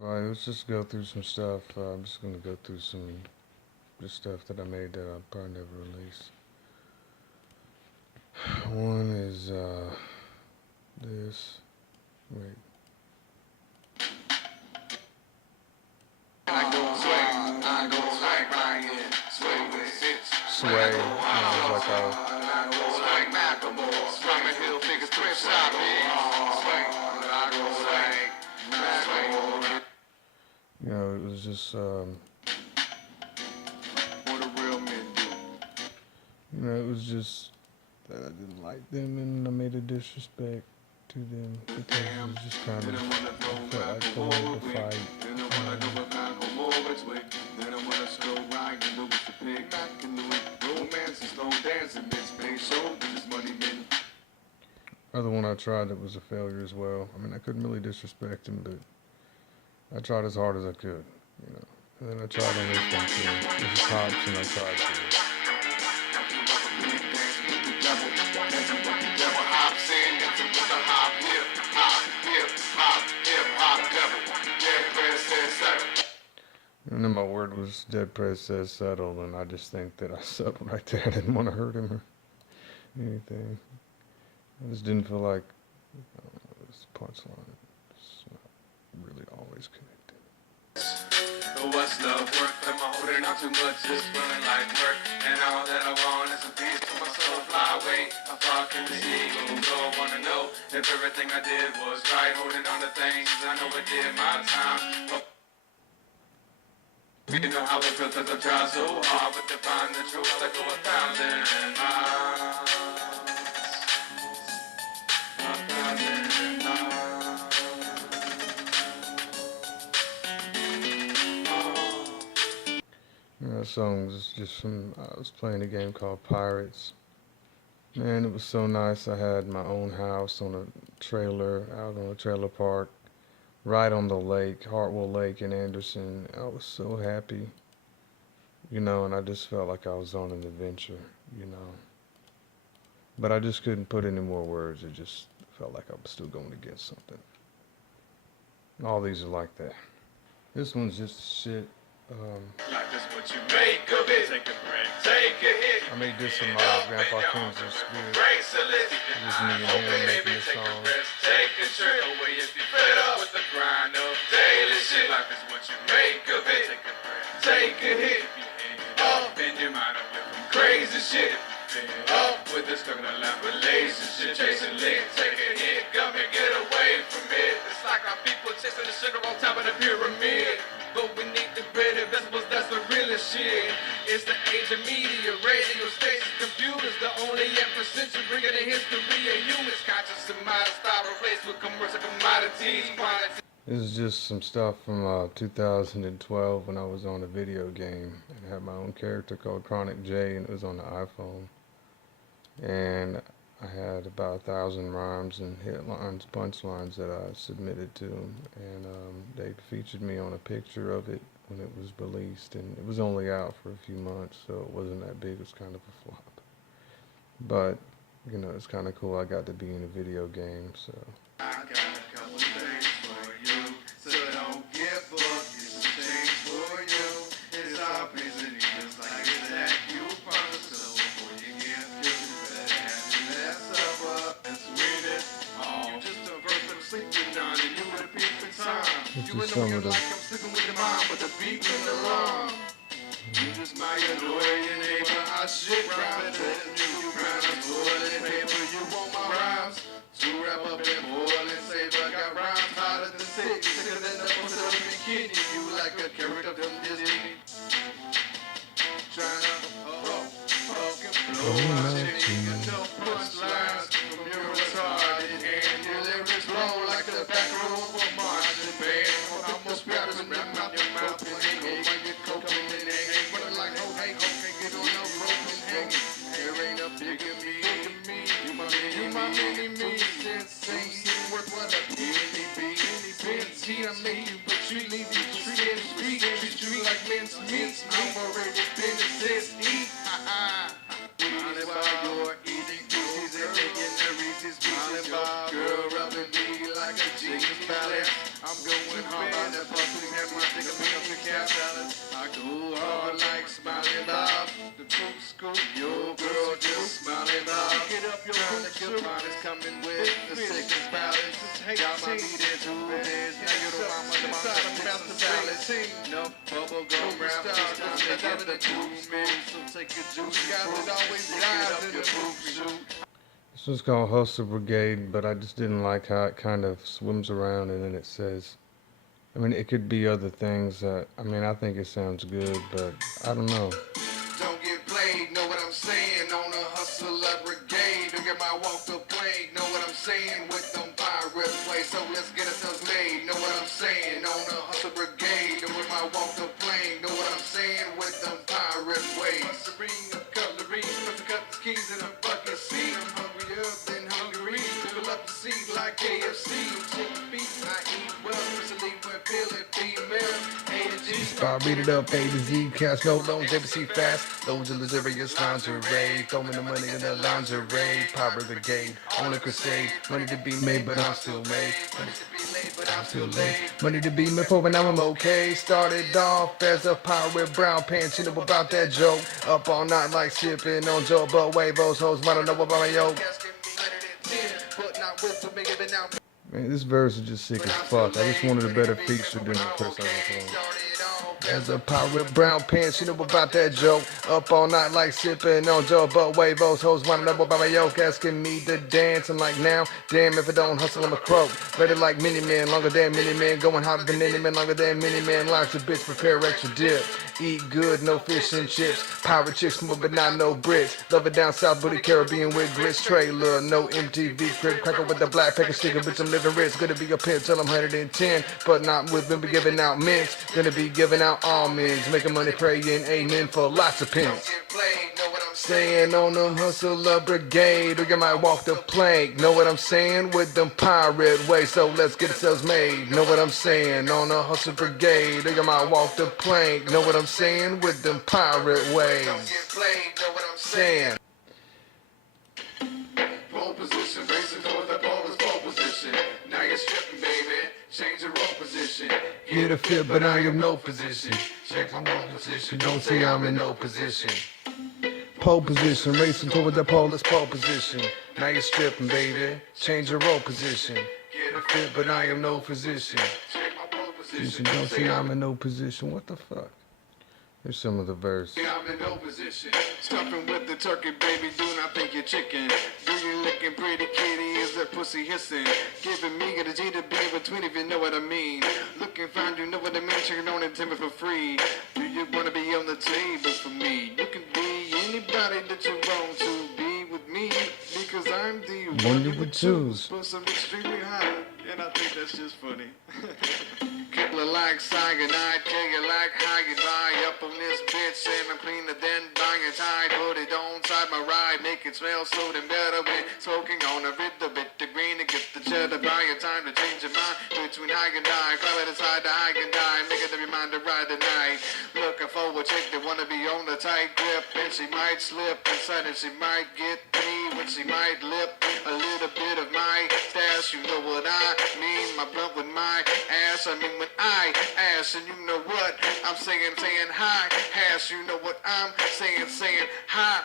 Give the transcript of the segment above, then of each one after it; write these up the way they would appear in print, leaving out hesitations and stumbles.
Alright, let's just go through some stuff. I'm just gonna go through some just stuff that I made that I'll probably never release. One is this. Wait. Sway. It's like it was just it was just that I didn't like them and I made a disrespect to them because it was just kind of felt like pulling the fight. Other one I tried that was a failure as well. I mean, I couldn't really disrespect him, but I tried as hard as I could, you know. And then I tried on this one too. This is Hops, and I tried to. And then my word was Dead Prez Says Settle, and I just think that I settled right there. I didn't want to hurt him or anything. I just didn't feel like this punchline is not really always connected. What's love worth? Am I holding on too much? Just feeling like work. And all that I want is a piece of my soul fly away. How far can the eagle go? Wanna know if everything I did was right. Holding on to things I know it did my time. You know how it feels cause I've tried so hard. But to find the truth I go 1,000 miles. That song was just from, I was playing a game called Pirates. Man, it was so nice. I had my own house on a trailer, out on a trailer park, right on the lake, Hartwell Lake in Anderson. I was so happy, you know, and I just felt like I was on an adventure, you know. But I just couldn't put any more words. It just felt like I was still going against something. All these are like that. This one's just shit. Life is what you make of it. Take a break, take a hit. I made this in my Grandpa Kingsley's spirit. It was me and him making this song. Take a trip away if you fed up with the grind of daily shit. Life is what you make of it. Take a break, take a hit. Up in your mind away from crazy shit. Up with the struggle life relationship. Chasing lit, take a hit. Come and get away from it. It's like our people chasing the sugar on top of the pyramid. But we need the bread and vegetables, that's the realest shit. It's the age of media, radio stations, computers. The only ever century bringing the history of humans. Conscious and mind, style a race with commercial commodities. This is just some stuff from 2012 when I was on a video game and I had my own character called Chronic J, and it was on the iPhone. And I had about 1,000 rhymes and hitlines, punchlines that I submitted to them, and they featured me on a picture of it when it was released, and it was only out for a few months, so it wasn't that big. It was kind of a flop, but you know, it's kind of cool. I got to be in a video game, so. I got a couple things for you, so don't get booked. It's a change for you. It's our prison, just like that. You promised, so before you get guilty, better have your last supper. That's sweetest. Oh, just a verse of sleeping on, and you with a peep in time. You in the mirror like I'm sleeping with your mom, with a beep in the alarm. You just might annoy your neighbor. I shit rhyme better than you. Grind up toilet paper. You want my rhymes? To wrap up and boil and save. I got rhymes hotter than sick. Sicker than the pussy of the kid. You like a character from Disney. Tryna fucking blow my shit. You know punchlines from your retarded hand. Your lyrics blow like the back room of a marching band. Almost rappers and rap out your mouth and hang. When you're coping and hang. Running like ho hey ho. Can't get on no rope and hang. There ain't a bigger me. You my mini-me. Sensation worth what a penny be. Penny I make you, but you leave you to skin street. Treat you like mince. I'm already been a sis. Eat. Honey bar, you're eating cookies and taking the Reese's Pieces. Girl rubbing me like a jeans balance. I'm going hard on the puppy. 2016. No bubble gum rap. It's time to get the juice, man. So take a juice. Guys, it always dies in the poop shoot. This one's called Hustle Brigade, but I just didn't like how it kind of swims around and then it says, I mean, it could be other things. I mean, I think it sounds good, but I don't know. Don't get played, know what I'm saying? On a hustler brigade, don't get my walk the plague, know what I'm saying? With them pirate ways, so let's get ourselves made, know what I'm saying? On a hustler brigade, don't get my walk the plague, know what I'm saying? With them pirate ways. Hustling of cutlery, press the cut the keys in a bucket seat. I'm hungrier than Hungary, fill up the seat like KFC. Chicken feet, I eat well, especially when feeling female. A to G. I'll read it up, A to Z, cash no loans, ABC fast. Those are luxurious lingerie, throwing the money in the lingerie. Power brigade, on a crusade. Money to be made, but I'm still made. Money to be late, but I'm still late. Money to be made for, but now I'm okay. Started off as a pirate with brown pants, you know about that joke. Up all night like sipping on Joe, but wave those hoes, wanna know about my yoke. Man, this verse is just sick as fuck. I just wanted a better feature than the Chris Evans one. As a pirate with brown pants, you know about that joke. Up all night like sipping on Joe, but wave those hoes wanna know about my yoke. Asking me to dance, I'm like now, damn if I don't hustle, I'm a croak. Ready like mini man, longer than mini man, going hotter than any man, longer than mini man. Life's a bitch, prepare extra dip. Eat good, no fish and chips. Pirate chicks, more but not no Brits. Love it down south, booty Caribbean with grits. Trailer, no MTV crib. Cracker with the black package sticker, bitch, I'm living rich. Gonna be a pimp till I'm 110, but not with them, be giving out mints. Gonna be giving out almonds, making money, praying amen for lots of pence. Staying on them hustler brigade, or you might walk the plank. Know what I'm saying? With them pirate ways, so let's get ourselves made. Know what I'm saying? On a hustle brigade, or you might walk the plank. Know what I'm saying? With them pirate ways. Know what I'm saying? Pole position, racing towards the pole is pole position. Now you're stripping, baby. Change your role position. Get a fit, but I am no position. Check my role position. Don't say I'm in no position. Pole position, racing toward the pole is pole position. Now you're stripping, baby. Change your role position. Get a fit, but I am no physician. Check my pole position. Don't say I'm in no position. What the fuck? Here's some of the verse. I'm in no position. Stuffing with the turkey, baby. Do not think you're chicken. Do you looking pretty, kitty? Is that pussy hissing? Giving me the G to B between, if you know what I mean. Looking fine, you know what I mean. Checking on it, timber for free. Do you wanna be on the table for me? You can be anybody that you want to be with me, because I'm the One you would choose. Plus I'm extremely high, and I think that's just funny. Killer like cyanide, tell you like how you buy up on this bitch, and I'm cleaner than buying a tie. Put it on side my ride, make it smell so damn better when smoking on a bit the green to get the cheddar. Buy your time to change your mind between high and die. Call it aside to high and die, make it up your mind to ride the night. Looking for a chick that wanna be on the tight grip, and she might slip inside and she might get me when she might lip a little bit of my stash. You know what I mean? My blunt with my ass. I mean when I ask, and you know what I'm saying hi. Hash, you know what I'm saying hi.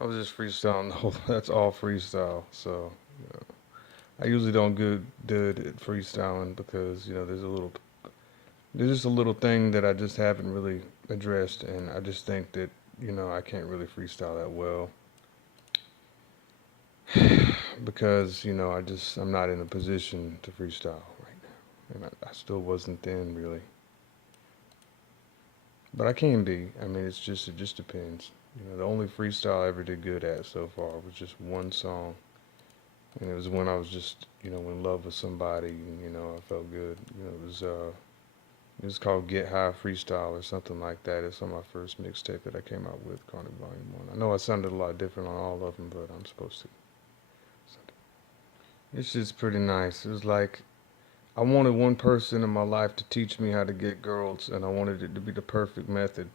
I was just freestyling. That's all freestyle. So I usually don't good at freestyling because there's just a little thing that I just haven't really addressed, and I just think that I can't really freestyle that well because I'm not in a position to freestyle right now, and I still wasn't then really. But I can be. I mean, it just depends. The only freestyle I ever did good at so far was just one song, and it was when I was just in love with somebody, and I felt good. It was called Get High Freestyle or something like that. It's on my first mixtape that I came out with, Carnage Volume 1. I know I sounded a lot different on all of them, but I'm supposed to. It's just pretty nice. It was like I wanted one person in my life to teach me how to get girls, and I wanted it to be the perfect method,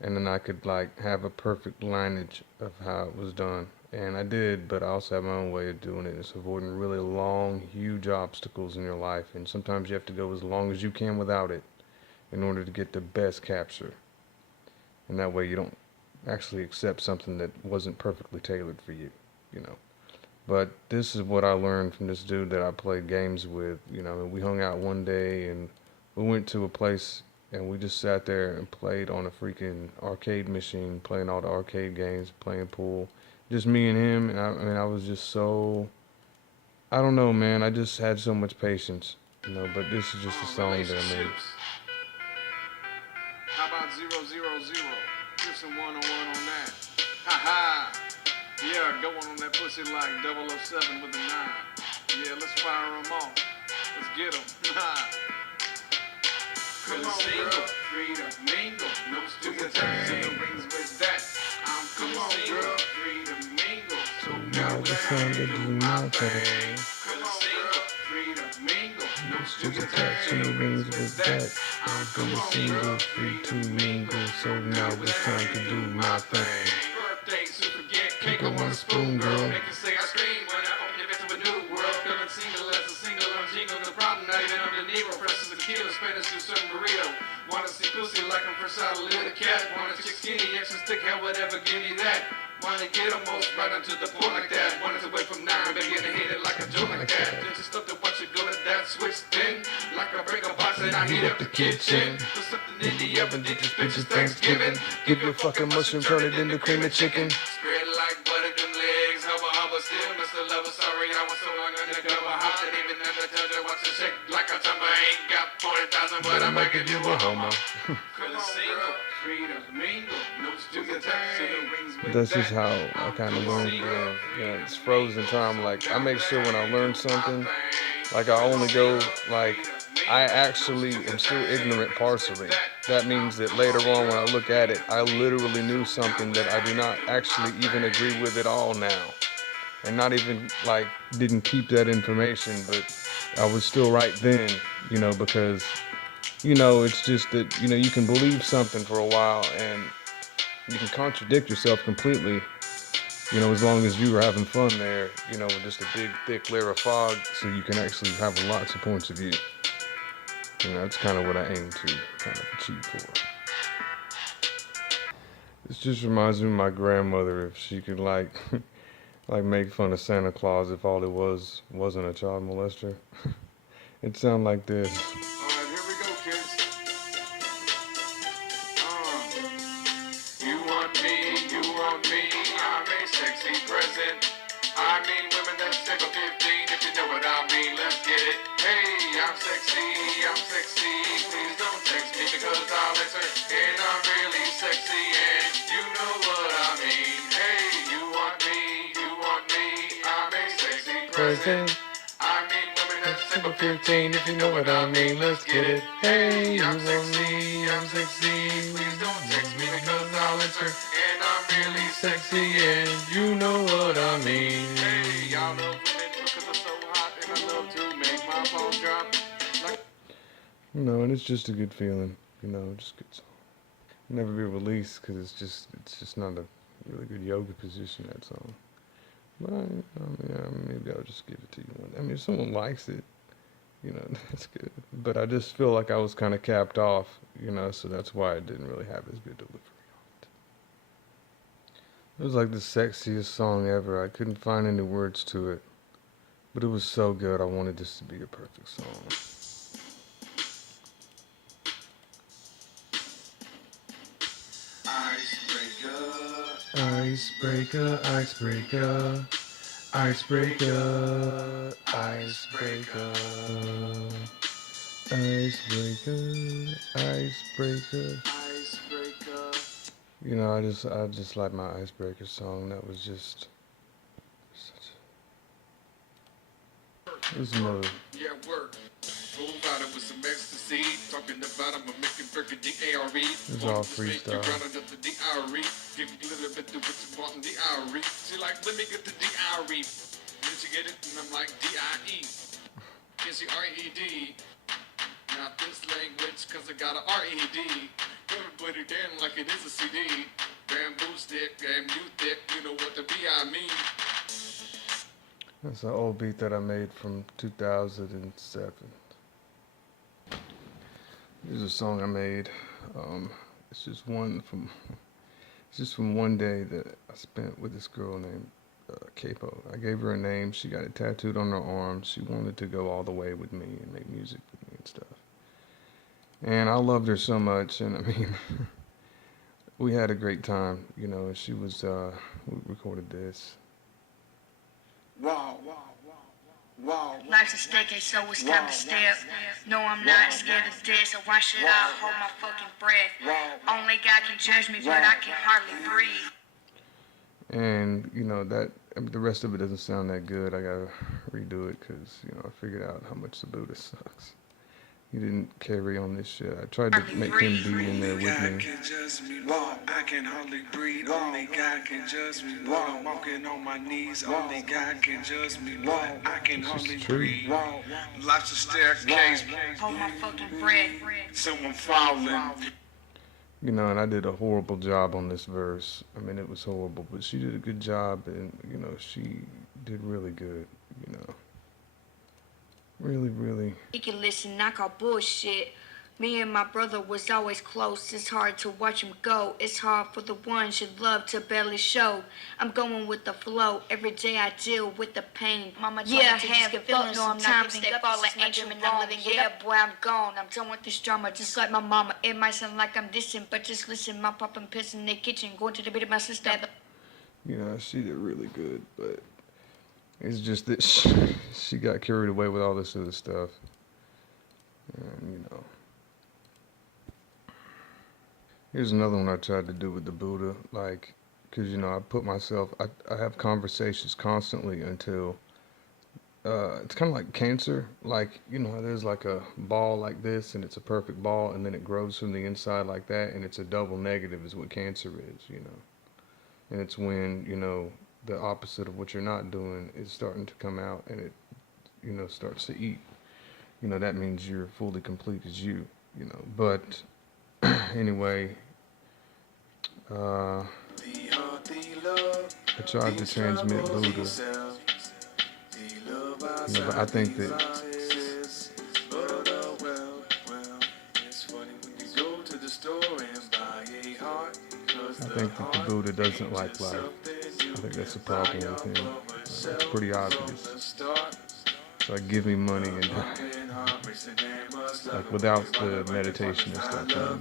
and then I could have a perfect lineage of how it was done. And I did, but I also have my own way of doing it. It's avoiding really long, huge obstacles in your life, and sometimes you have to go as long as you can without it in order to get the best capture. And that way you don't actually accept something that wasn't perfectly tailored for you. But this is what I learned from this dude that I played games with. We hung out one day and we went to a place and we just sat there and played on a freaking arcade machine, playing all the arcade games, playing pool. Just me and him, and I mean, I was just so, I don't know, man. I just had so much patience, you know. But this is just a song that I made. How about 000? Just some one-on-one on that. Ha ha. Yeah, go on that pussy like 007 with a 9. Yeah, let's fire them off. Let's get them. Come on, girl. Free to mingle. No stupid rings with that. I'm come on, girl. Free to mingle. So now Now it's time to do my thing. Come on, girl. Free to mingle. No Stupid stupid tattoo rings with that. I'm feeling single, free to mingle. So now it's time to do my thing. Birthday, super get cake Take on one one spoon, spoon, girl. girl. Make you say I scream when I open it to a new world. Feeling single as a single, I'm jingle. The problem not even on the Negro. Presses a kilo, Spanish to certain burrito. Wanna see pussy like I'm fresh out of little cat. Wanna chick skinny, extra thick, hell, whatever, give me that. Wanna get almost right onto the point like that. Wanna away from 9, begin to hit it like a joke like that. Just stuff to watch it go at that switch spin. Like a break a box and I heat up the kitchen. Put something in the oven, did this bitch is Thanksgiving. Give your fucking mushroom, turn it into cream of chicken. Spread like butter, them legs, hubba, still Mr. Lover, sorry, I was so long undercover. Hop and even under touch, watch it shake like a tumble. Ain't got 40,000, but I might give you a homo. That's just how I kind of learned. It's frozen time. Like I make sure when I learn something, like I only go like I actually am still ignorant partially. That means that later on when I look at it, I literally knew something that I do not actually even agree with at all now, and not even like didn't keep that information, but I was still right then, you know, because you know it's just that you can believe something for a while and you can contradict yourself completely, as long as you were having fun there, with just a big, thick layer of fog, so you can actually have lots of points of view. That's kind of what I aim to kind of achieve for. This just reminds me of my grandmother, if she could like, like make fun of Santa Claus if all it wasn't a child molester. It sounded like this. Alright, here we go, kids. You want me, I'm a sexy present. I mean women that's single 15, if you know what I mean, let's get it. Hey, I'm sexy, please don't text me because I'll answer. And I'm really sexy and you know what I mean. Hey, you want me, I'm a sexy present. I mean women that's single 15, if you know what I mean, let's get it. Hey, I'm sexy, please don't text me because I'll answer. And I'm really sexy and you know what I mean. Hey, y'all love women because I'm so hot and I love to make my phone drop. Like And it's just a good feeling, just good song. Never be released because it's just not a really good yoga position, that song. But maybe I'll just give it to you one day. I mean, if someone likes it, that's good. But I just feel like I was kind of capped off, so that's why it didn't really have as good delivery on it. It was like the sexiest song ever. I couldn't find any words to it, but it was so good. I wanted this to be a perfect song. Icebreaker, icebreaker, icebreaker, icebreaker, icebreaker, icebreaker. I just like my icebreaker song. That was just such a... This is another... Yeah, work. Move out with some ecstasy. Talking about I'm making burgundy ARE. It's all freestyle. Give you a little bit of what you want in the RE. She like, let me get the DRE. Did you get it? And I'm like, DIE. Is RED? Not this language, cause I got a RED. Put it in like it is a CD. Bamboo stick, damn you thick, you know what the BI mean. That's an old beat that I made from 2007. This is a song I made. It's just from one day that I spent with this girl named Capo. I gave her a name. She got it tattooed on her arm. She wanted to go all the way with me and make music with me and stuff. And I loved her so much, and I mean, we had a great time. You know, she was. We recorded this. Wow, wow, Life's a staircase, so it's time to step. No, I'm not scared of death, so why should I hold my fucking breath? Only God can judge me, but I can hardly breathe. And you know that I mean, the rest of it doesn't sound that good. I gotta redo it because you know I figured out how much the Buddha sucks. He didn't carry on this shit. I tried to make him be in there with God me. can judge me, Lord. I can hardly breathe. Only God can judge me, Lord. I'm walking on my knees. Only God can judge me, Lord. I can This is hardly true. breathe. Life's a staircase. Hold my fucking breath. Someone falling. You know, and I did a horrible job on this verse. I mean, it was horrible, but she did a good job, and you know, she did really good. You know, really, really. He can listen, knock out bullshit. Me and my brother was always close. It's hard to watch him go. It's hard for the ones you love to barely show. I'm going with the flow. Every day I deal with the pain. Mama told me to just give feelings. No, I'm not giving up. All like angel and I'm living it up. Boy, I'm gone. I'm done with this drama. Just like my mama. It might sound like I'm distant, but just listen. My papa and piss in the kitchen. Going to the bed of my sister. You know, she did really good, but it's just that she got carried away with all this other stuff, and you know. Here's another one I tried to do with the Buddha, like, because, you know, I have conversations constantly until, it's kind of like cancer. Like, you know, there's like a ball like this, and it's a perfect ball, and then it grows from the inside like that, and it's a double negative is what cancer is, you know. And it's when, you know, the opposite of what you're not doing is starting to come out, and it, you know, starts to eat. You know, that means you're fully complete as you know. But anyway, I tried to transmit Buddha, you know, but I think that the Buddha doesn't like life. I think that's the problem with him. It's pretty obvious. So I give him money and like without the meditation and stuff. You know.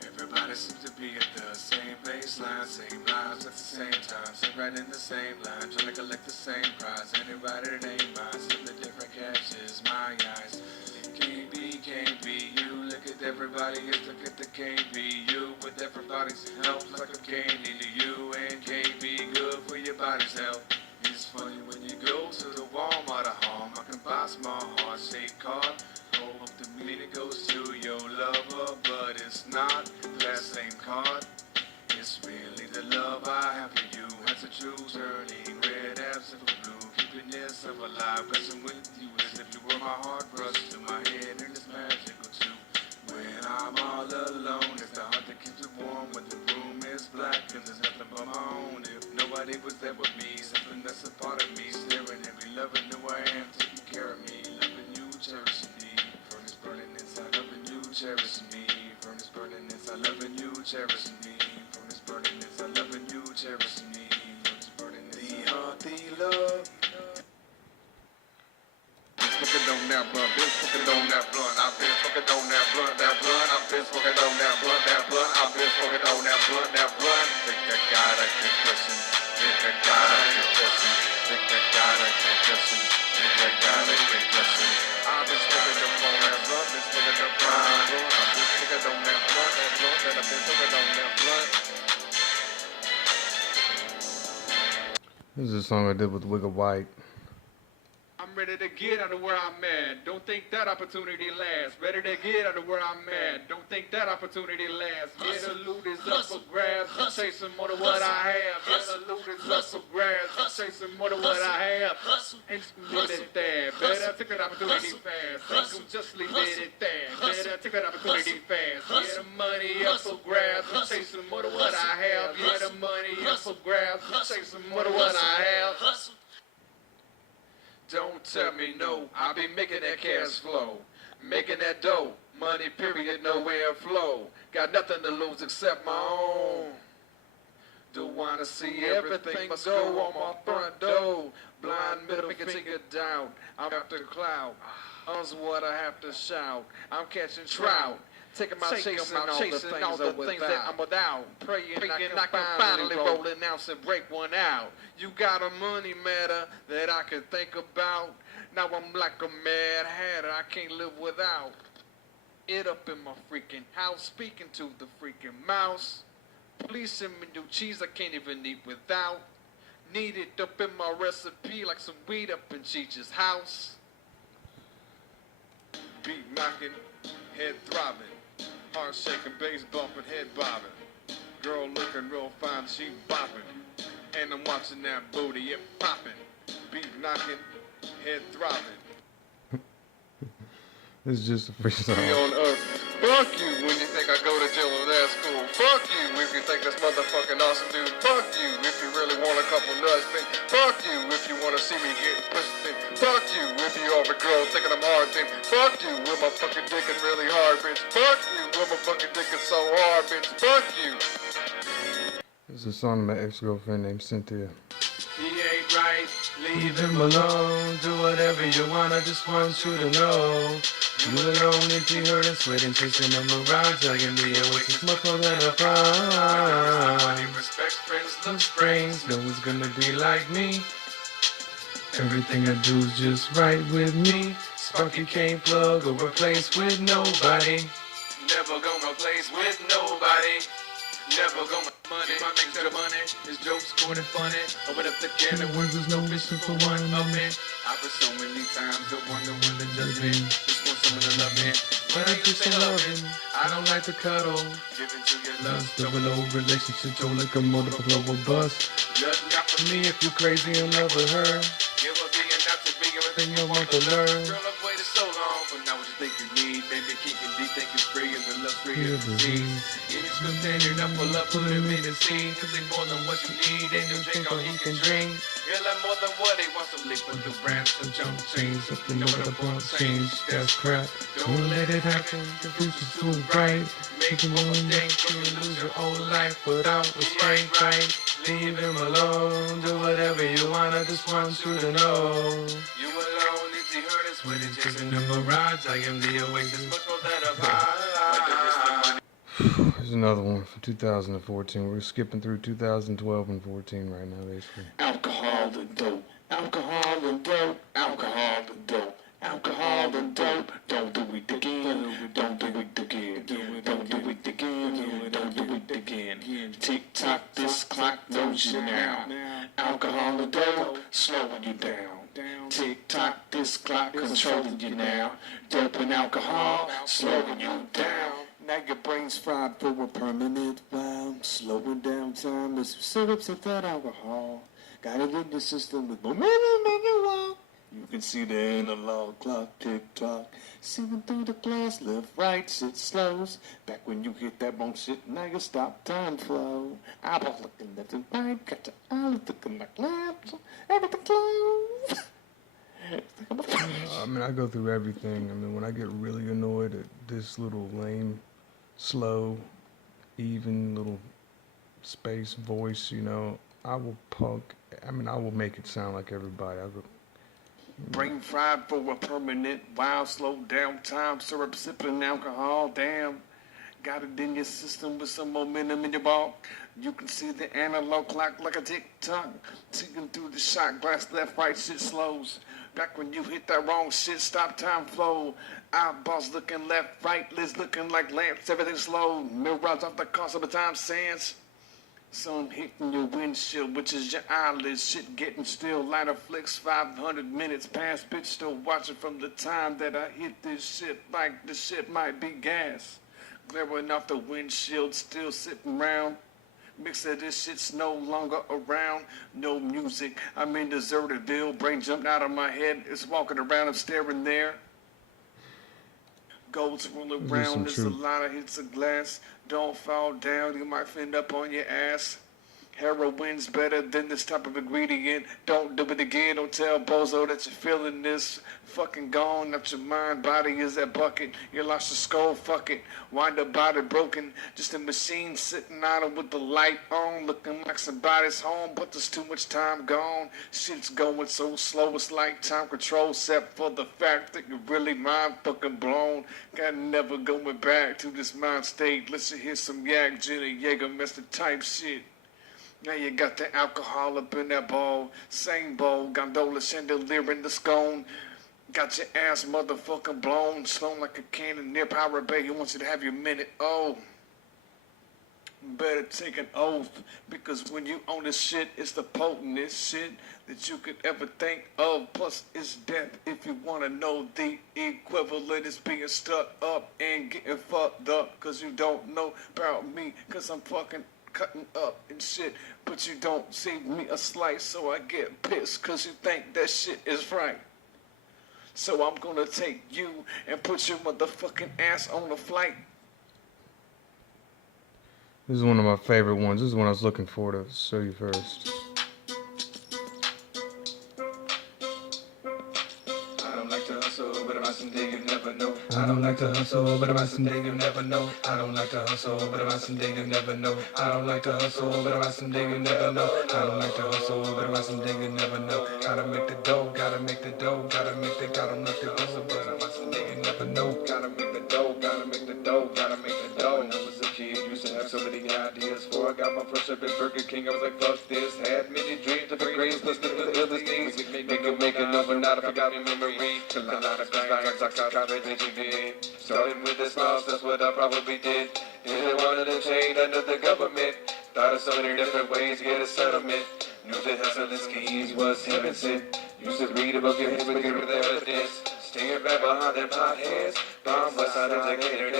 Everybody seems to be at the same baseline, same lives at the same time, sit right in the same line, trying to collect the same prize. Anybody that ain't mine, simply different catches my eyes. Can't be you. Look at everybody else, look at the can't be you. With everybody's help, like a can't into you, and can't be good for your body's health. It's funny when you go to the Walmart or home, I can buy small heart-shaped card. Hope the meaning goes to your lover, but it's not that same card. It's really the love I have for you. Had to choose turning red, absent for blue, keeping yourself alive, blessing with you as if you were my heart brushed to my head, and it's magical too. When I'm all alone, it's the heart that keeps it warm when the room is black, cause there's nothing but my own. If nobody was there with me, something that's a part of me, staring at me, loving who I am, taking care of me, loving you, cherishing me. Furnace burning inside, loving you, cherishing me. Furnace burning inside, loving you, cherishing me. Furnace burning inside, loving you, cherishing me. Furnace burning inside, the heart, the love. Smoking on that blunt, been smoking on that blunt. I've been smoking on that blunt, that blunt. I've been smoking on that blunt, that blunt. I've been smoking on that blunt, that blunt. Think I got a concussion. Think I got a concussion. Think I got a concussion. Think I got a concussion. I've been smoking on that blunt, been smoking on that blunt. I've been smoking on that blunt, that blunt. That I've been smoking on that blunt. This is a song I did with Wigga White. I'm ready to get out of where I'm at. Don't think that opportunity lasts. Ready to get out of where I'm at. Don't think that opportunity lasts. Yeah, the loot is up for grabs. Chasing more than what I have. Yeah, the loot is up for grabs. Chasing more than what I have. And leave it there. Better take that opportunity fast. Think I'm just leave it there. Better take that opportunity fast. Yeah, the money up for grabs. Chasing more than what I have. Yeah, the money up for grabs. Chasing more than what I have. Don't tell me no, I be making that cash flow, making that dough, money period, nowhere flow. Got nothing to lose except my own. to see everything must go on my front door. Blind middle finger down. I'm after the cloud. Us what I have to shout. I'm catching trout. Taking my chasing all the things that I'm without. Praying I can finally roll an ounce and break one out. You got a money matter that I can think about. Now I'm like a mad hatter, I can't live without it up in my freaking house, speaking to the freaking mouse. Please send me new cheese I can't even eat without. Need it up in my recipe like some weed up in Cheech's house. Beat knocking, head throbbing, heart shaking, bass bumping, head bobbing. Girl looking real fine, she bopping, and I'm watching that booty, it popping. Beat knocking, head throbbing. It's just a freestyle. Be on earth. Fuck you when you think I go to jail or that's cool. Fuck you if you think that's motherfucking awesome, dude. Fuck you if you really want a couple nuts, bitch. Fuck you if you want to see me get pushed, bitch. Fuck you if you are a girl thinking I'm hard, bitch. Fuck you with my fucking dick is really hard, bitch. Fuck you with my fucking dick is so hard, bitch. Fuck you. It's a song of my ex-girlfriend named Cynthia. He ain't right, Leave him alone, do whatever you want, I just want you to know. You alone, empty, hurting, sweating, chasing a mirage, I can be awake, it's much more than a Nobody crime. respects friends, No looks springs, no one's gonna be like me. Everything I do is just right with me. Sparky can't plug or replace with nobody. never gonna place with nobody. Never gonna money, my makes better money. His jokes corny and funny. Open up the can of worms, there's no wishing for one of me. I've been so many times to wonder when to judge me. Just want someone to love me. But I just ain't loving, I don't like to cuddle. Giving to your love. Double O relationship, don't like a multiple bust. Just got for Me if you crazy in love with her, give a being not to be then everything you'll want to learn. Girl, I've waited so long, but now what you think you need? Baby, kicking deep, think it's free, and the love free Feel of the disease. disease. Any script standard, I pull up, put him in the scene, cause they more than what you need, ain't no drink all he can drink. Girl, I'm more than what he wants to live with the brands, some jump chains, Change up the number of bump change, that's crap. Don't let it happen, the future's too bright. Make you one mistake, you lose your whole life without restraint, right? Leave him alone, do whatever you want, I just want you to know. You alone, if you heard us, when it's chasing the mirage, I am the oasis, much more than a vibe. Here's another one for 2014. We're skipping through 2012 and 14 right now, basically. Alcohol and dope, alcohol and dope, alcohol and dope, alcohol and dope. Don't do it again, don't do it again, don't do it again, don't do it again. Tick tock, this clock knows you now. Alcohol and dope, slowing you down. Tick tock, this clock controlling you now. Dope and alcohol, slowing you down. Now your brain's fried for a permanent wow. Slowing down time as you syrups of that alcohol. Got it in the system with momentum in your walk. You can see the analog clock tick tock. Seeing through the glass, left, right, shit slows. Back when you hit that wrong shit, now you stop time flow. Eyeballs looking left and right, got your eyes looking like lamps. Everything closed. I mean, I go through everything. I mean, when I get really annoyed at this little lame, slow, even little space voice, you know, I will I will make it sound like everybody. I'll go, Brain fried for a permanent wild slow down time. Syrup sipping alcohol, damn. Got it in your system with some momentum in your walk. You can see the analog clock like a tick-tock. Ticking through the shot glass, left, right, shit slows. Back when you hit that wrong shit, stop time flow. Eyeballs looking left, right, lids looking like lamps, everything slow. Mirage off the cost of the time sands. Sun hitting your windshield, which is your eyelids. Shit getting still, lighter flicks, 500 minutes past. Bitch still watching from the time that I hit this shit like this shit might be gas. Glaring off the windshield, still sitting round. Mix of this shit's no longer around. No music, I'm in Deserterville. Brain jumped out of my head, it's walking around, I'm staring there. Goals rolling There's around, some there's a truth. lot of hits of glass. Don't fall down, you might end up on your ass. Heroin's better than this type of ingredient. Don't do it again. Don't tell Bozo that you're feeling this. Fucking gone out your mind. Body is that bucket. You lost your skull. Fuck it. Wind up body broken. Just a machine sitting idle with the light on. Looking like somebody's home, but there's too much time gone. Shit's going so slow. It's like time control. Except for the fact that you're really mind fucking blown. Got never going back to this mind state. Let's hear some yak, Jenny, Jägermeister type shit. Now you got the alcohol up in that bowl. Same bowl, gondola chandelier in the scone. Got your ass motherfucking blown. Slow like a cannon near Power Bay. He wants you to have your minute. Oh, better take an oath. Because when you own this shit, it's the potentest shit that you could ever think of. Plus, it's death. If you want to know the equivalent, is being stuck up and getting fucked up. Because you don't know about me. Because I'm fucking cutting up and shit. But you don't see me a slice. So I get pissed because you think that shit is right. So I'm gonna take you and put your motherfucking ass on a flight. This is one of my favorite ones. This is one I was looking for to show you first. I don't like to hustle, but about someday you never know. I don't like to hustle, but about someday you never know. I don't like to hustle, but about someday you never know. I don't like to hustle, but about someday you never know. I don't like to hustle, but about someday you never know. Gotta make the dough, gotta make the dough, gotta make the hustle, but about someday you never know. Gotta make the dough, gotta make the dough, gotta make the dough. When I was a kid, used to have so many ideas. Before I got my first job at Burger King, I was like, fuck this. Had many dreams of the greatest, plus the illest things. Make it overnight, I forgot my memory. A lot of times I got it did. Starting with the smiles, that's what I probably did. Didn't want to change under the government. Thought of so many different ways to get a settlement. Knew that hustling schemes was heaven sent. Used to read about your hits, but get rid of the evidence. Staying back behind them potheads. Bomb bust out of the gator,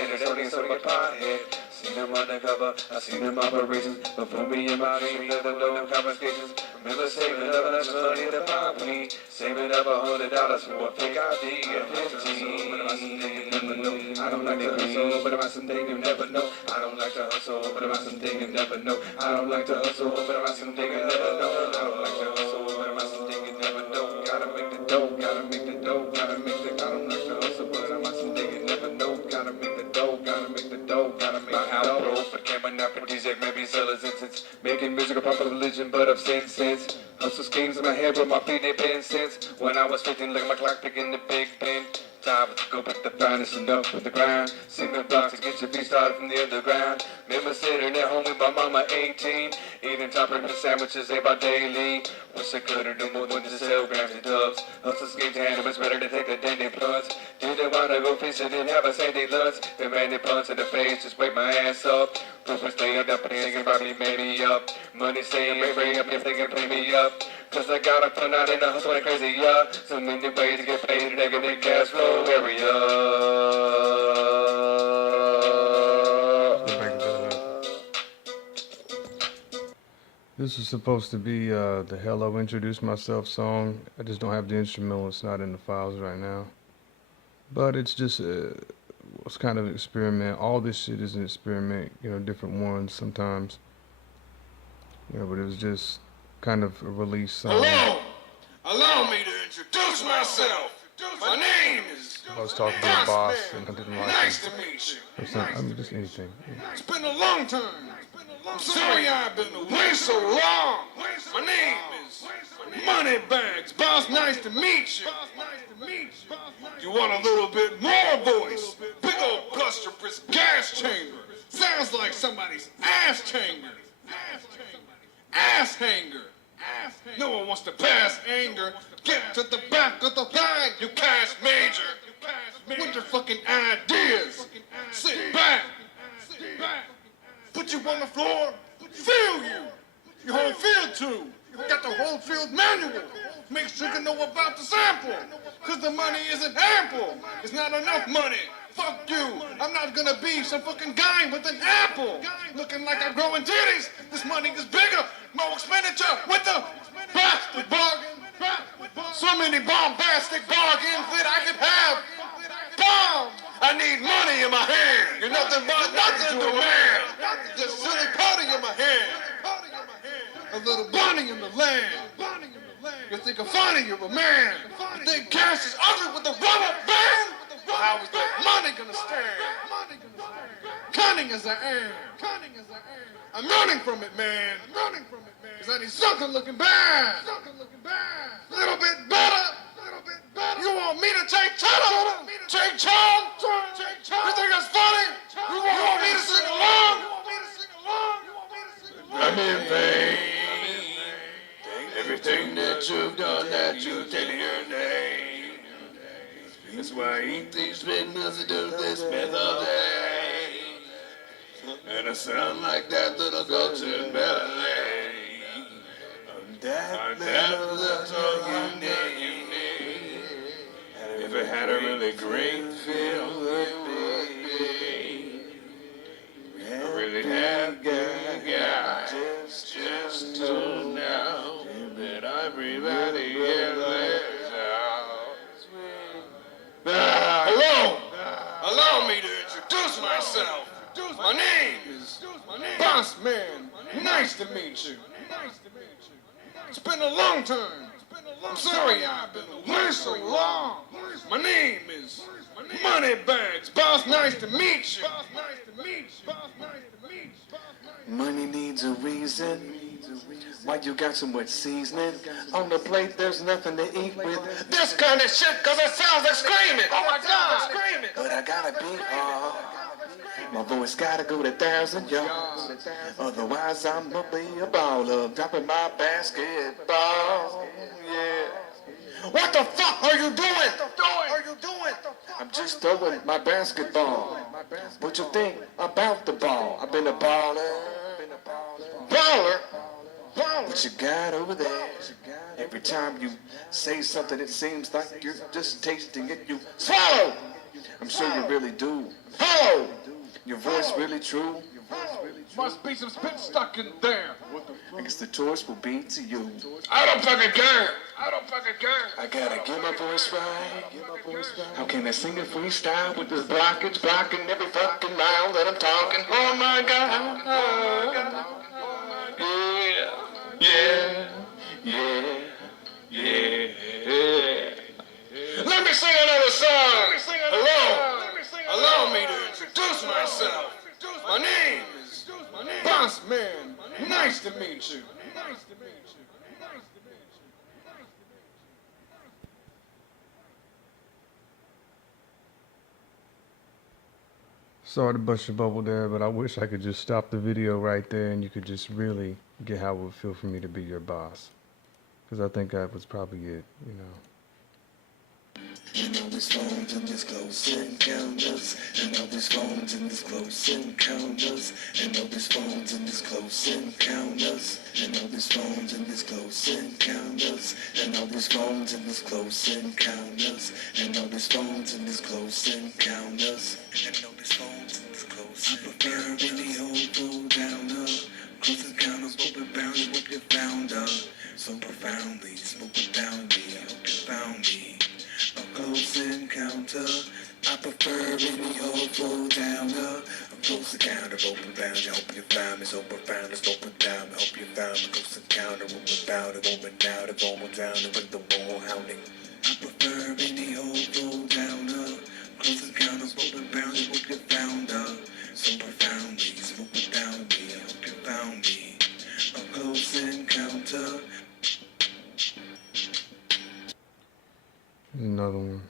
so get pothead. Seen them undercover, I seen them operations. Before me and my dream, there were no confiscations. Remember saving up enough money to buy weed. Saving up $100 for a fake ID at 15. But about someday you never know. I don't like to hustle, but about someday you never know. I don't like to hustle, but about someday you never know. I don't like to hustle, but about someday you never know. I don't like to hustle, but about someday you never know. Gotta make the dough, gotta make the dough, gotta make the. I don't like to hustle, but about someday you never know. Gotta make the dough, gotta make the dough, gotta make the dough. My outro became an aphrodisiac, maybe seller's incense. Making music a proper religion, but I've since. Hustle schemes in my head, but my feet ain't been since. When I was 15, look at my clock picking the Big Ben. Time to go put the finest enough with the grind. Sing the blocks to get your feet started from the underground. Remember sitting at home with my mama 18. Eating top breakfast sandwiches about daily. Wish I could've done more than to sell grams and dubs. Hustle schemes and it was better to take the dandy bloods. Didn't wanna go fishing and have a sandy lunch. The man that punch in the face, just wake my ass up. Proof was staying up and thinking about me, made me up. Money saying, bring up if they can pay me up. Cause I got a fun out in the hustle like crazy, yeah. So many ways to get paid, negative cash flow area. This is supposed to be the Hello Introduce Myself song. I just don't have the instrumental. It's not in the files right now. But it's just it's kind of an experiment. All this shit is an experiment, you know, different ones sometimes. You know, but it was just kind of a release song. Hello! Allow me to introduce myself. My name is I was talking to a boss and I didn't like Nice him. to meet you. I mean, just anything. It's been a long time. I'm sorry I've been away so long. My name is Moneybags. Boss, nice to meet you. You want a little bit more voice? Big old blusterous gas chamber. Sounds like somebody's ass chamber. Ass hanger. No one wants to pass anger. Get to the back of the line, you cash major. With your fucking ideas. Sit back. Put you on the floor. Feel you. Your whole field too. Got the whole field manual. Make sure you know about the sample. Cause the money isn't ample. It's not enough money. Fuck you. I'm not gonna be some fucking guy with an apple. Looking like I'm growing titties. This money is bigger. More expenditure with the bastard bargain. So many bombastic bargains that I could have. Bomb! I need money in my hand. You're nothing but nothing to a man. Just silly powder in my hand. A little Bonnie in the land. You think of funny, you're a man. You think cash is ugly with the rubber band? How is that money gonna stand? Cunning as I am. I'm running from it, man. Cause I need something looking bad. Little bit better. You want me to take cheddar? Take charm? You think that's funny? You want me to sing along? I'm in vain. Everything that you've done, that you did in your name. That's why I eat these big nuts and do this meth all day. And I sound like that little goat in ballet. I'm that that's all you need. If I had a really great feel with me, I really have got just to know that everybody is out. Hello! Allow me to introduce myself. My name is Boss Man. Nice to meet you. It's been a long time. I'm sorry I've been away so long. My name is Moneybags. Boss, nice to meet you. Money needs a reason. Why you got so much seasoning on the plate? There's nothing to eat with This kind of shit, cause it sounds like screaming. Oh my God, screaming. but I gotta be hard. My voice gotta go to 1,000 yards. Otherwise I'ma be a baller, dropping my basketball. Yeah. What the fuck are you doing? I'm just throwing my basketball. What you think about the ball? I've been a baller. Baller? What you got over there? Every time you say something, it seems like you're just tasting it. You swallow. I'm sure you really do. Hello! Your voice really true. Must be some spit stuck in there. I guess the choice will be to you. I don't fucking care. I gotta get my voice right. How can I sing a freestyle with this blockage blocking every fucking mile that I'm talking? Oh my God. Yeah. Let me sing another song. Hello. Allow me to introduce myself. My name is Boss Man. Nice to meet you. Sorry to bust your bubble there, but I wish I could just stop the video right there and you could just really get how it would feel for me to be your boss. Because I think that was probably it, you know. And all these phones and these close encounters. And all these phones and these close encounters. And all these phones and these close encounters. And all these phones and these close encounters. And all these phones and these close encounters. And all these phones and these close encounters. And all these phones and these close encounters. I prefer any old pull downer. Close encounters, open bound, you hope you found her. So profoundly, spoke profoundly, I hope you found me. A close encounter, I prefer any old flow downer. A close encounter, open bound, I hope you found me. So profound, it's open down, I hope you found me. Close encounter, woman bound, a woman out, a woman drowning with the wall hounding. I prefer any old flow downer. Close encounters, open bound, I hope you found her. So profoundly, spoke profoundly, I hope you found me. A close encounter. Another one.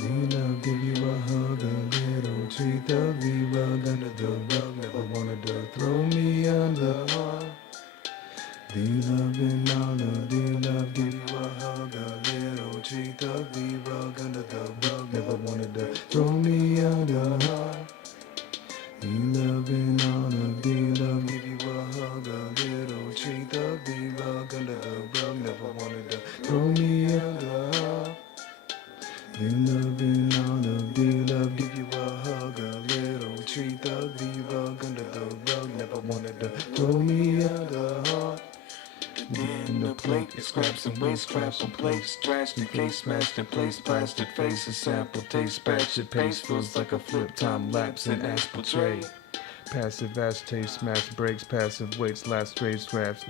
Love, give you a hug, a little treat, the V-rug under the rug. Never wanted to throw me under the heart. D-love and all of D-love, give you a hug, a little treat, the V-rug under the rug. Never wanted to throw me under the heart. D-love and all of D-love, give you a hug, a little treat, raps and waste scrap on place, trash the case, smashed in place, plastered faces, sample, taste, batch it, paste, feels like a flip time lapse in ash portray. Passive ass taste, smash breaks, passive weights, last straight scraps,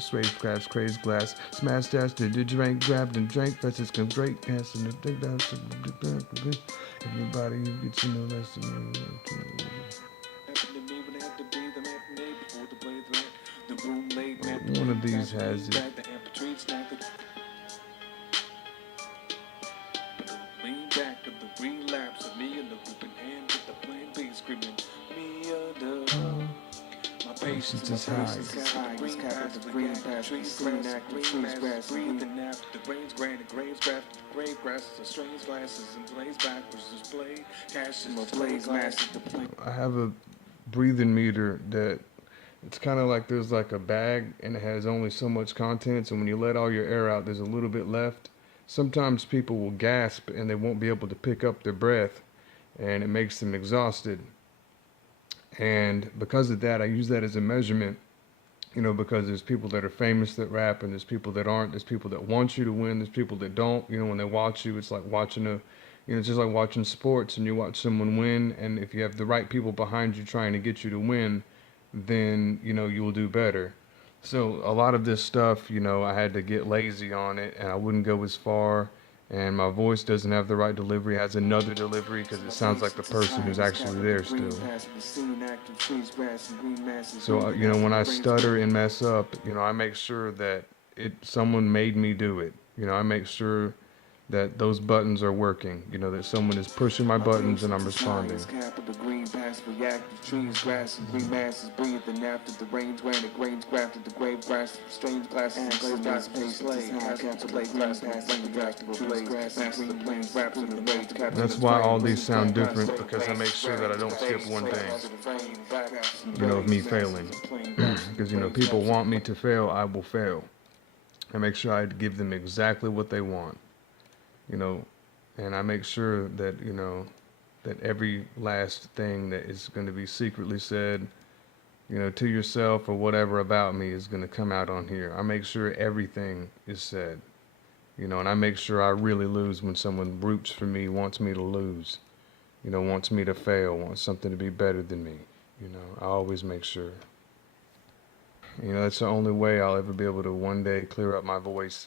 craze glass, smash dash, did the drink, grabbed and drank, versus can break, gas and the drink down to the everybody you get to know less than you. One of these has it. Lean back of the relapse of me and the whipping hand with the plain beat screaming me under. My patience is high. Green past the green past trees, green active trees, grass, breathing after the grains, grain and graves, grafted the grave grasses are strange glasses and blaze backwards display. Cash in my blaze glasses the plane. I have a breathing meter that it's kind of like there's like a bag and it has only so much content. So when you let all your air out, there's a little bit left. Sometimes people will gasp and they won't be able to pick up their breath and it makes them exhausted. And because of that, I use that as a measurement, you know, because there's people that are famous that rap and there's people that aren't. There's people that want you to win. There's people that don't. You know, when they watch you, it's like watching it's just like watching sports and you watch someone win. And if you have the right people behind you trying to get you to win, then, you know, you will do better. So a lot of this stuff, you know, I had to get lazy on it and I wouldn't go as far. And my voice doesn't have the right delivery, it has another delivery because it sounds like the person who's actually there still. So, you know, when I stutter and mess up, you know, I make sure that someone made me do it. You know, I make sure that those buttons are working, you know, that someone is pushing my buttons and I'm responding. Trees, grass, and green masses breathing after the rains, granite grains grafted the grave grass, strange glasses, and glazed glass, pace, That's why all these sound different, because I make sure that I don't skip one thing, you know, of me failing. Because, you know, people want me to fail, I will fail. I make sure I give them exactly what they want. You know, and I make sure that, you know, that every last thing that is going to be secretly said, you know, to yourself or whatever about me is going to come out on here. I make sure everything is said, you know, and I make sure I really lose when someone roots for me, wants me to lose, you know, wants me to fail, wants something to be better than me. You know, I always make sure. You know, that's the only way I'll ever be able to one day clear up my voice.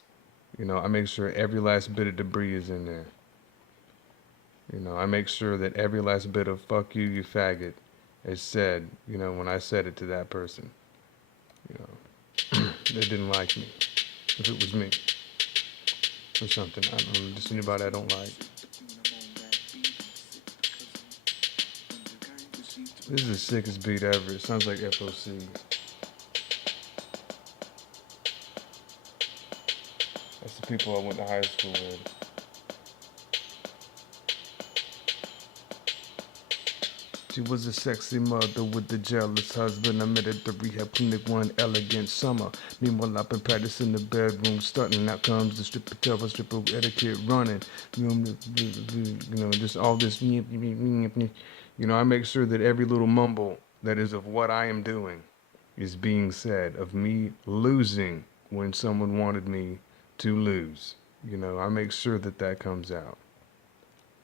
You know, I make sure every last bit of debris is in there. You know, I make sure that every last bit of fuck you, you faggot, is said, you know, when I said it to that person. You know, they didn't like me. If it was me. Or something. I don't know, just anybody I don't like. This is the sickest beat ever. It sounds like FOC. That's the people I went to high school with. She was a sexy mother with a jealous husband. I met at the rehab clinic one elegant summer. Meanwhile, I've been practicing the bedroom, stunting. Out comes the stripper, tell stripper etiquette running. You know, just all this. You know, I make sure that every little mumble that is of what I am doing is being said, of me losing when someone wanted me to lose. You know, I make sure that that comes out.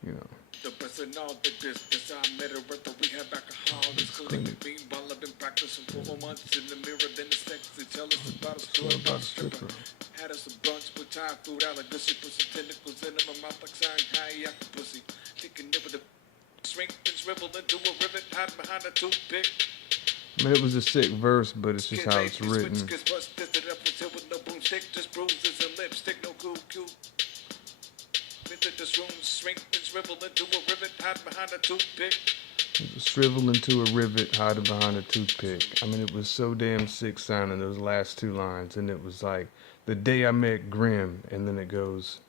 You know. The best in all the distance, I met her at the rehab alcoholics clinic. Meanwhile, I've been practicing for 4 months in the mirror. Then the sexy tell us about a story about a stripper. Had us a brunch with Thai food, alligator, put some tentacles in my mouth like Shanghai pussy. Thinking it would shrink and shrivel into a rivet, hide behind a toothpick. I mean, it was a sick verse, but it's just how it's written. Shrivel into a rivet, hide behind a toothpick. I mean, it was so damn sick sounding, those last two lines. And it was like, the day I met Grim, and then it goes.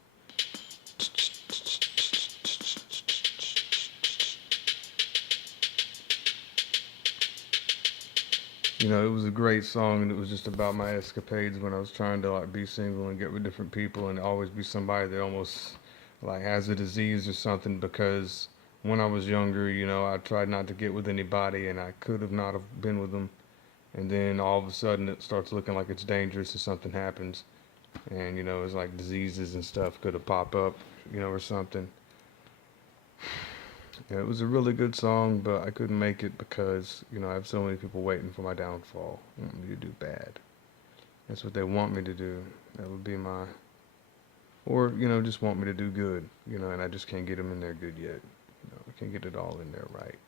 You know, it was a great song, and it was just about my escapades when I was trying to like be single and get with different people and always be somebody that almost like has a disease or something, because when I was younger, you know, I tried not to get with anybody and I could have not have been with them. And then all of a sudden it starts looking like it's dangerous if something happens. and it's like diseases and stuff could have popped up, or something. Yeah, it was a really good song, but I couldn't make it because I have so many people waiting for my downfall, want me to do bad. That's what they want me to do. That would be my, or just want me to do good, and I just can't get them in there good yet. I can't get it all in there right.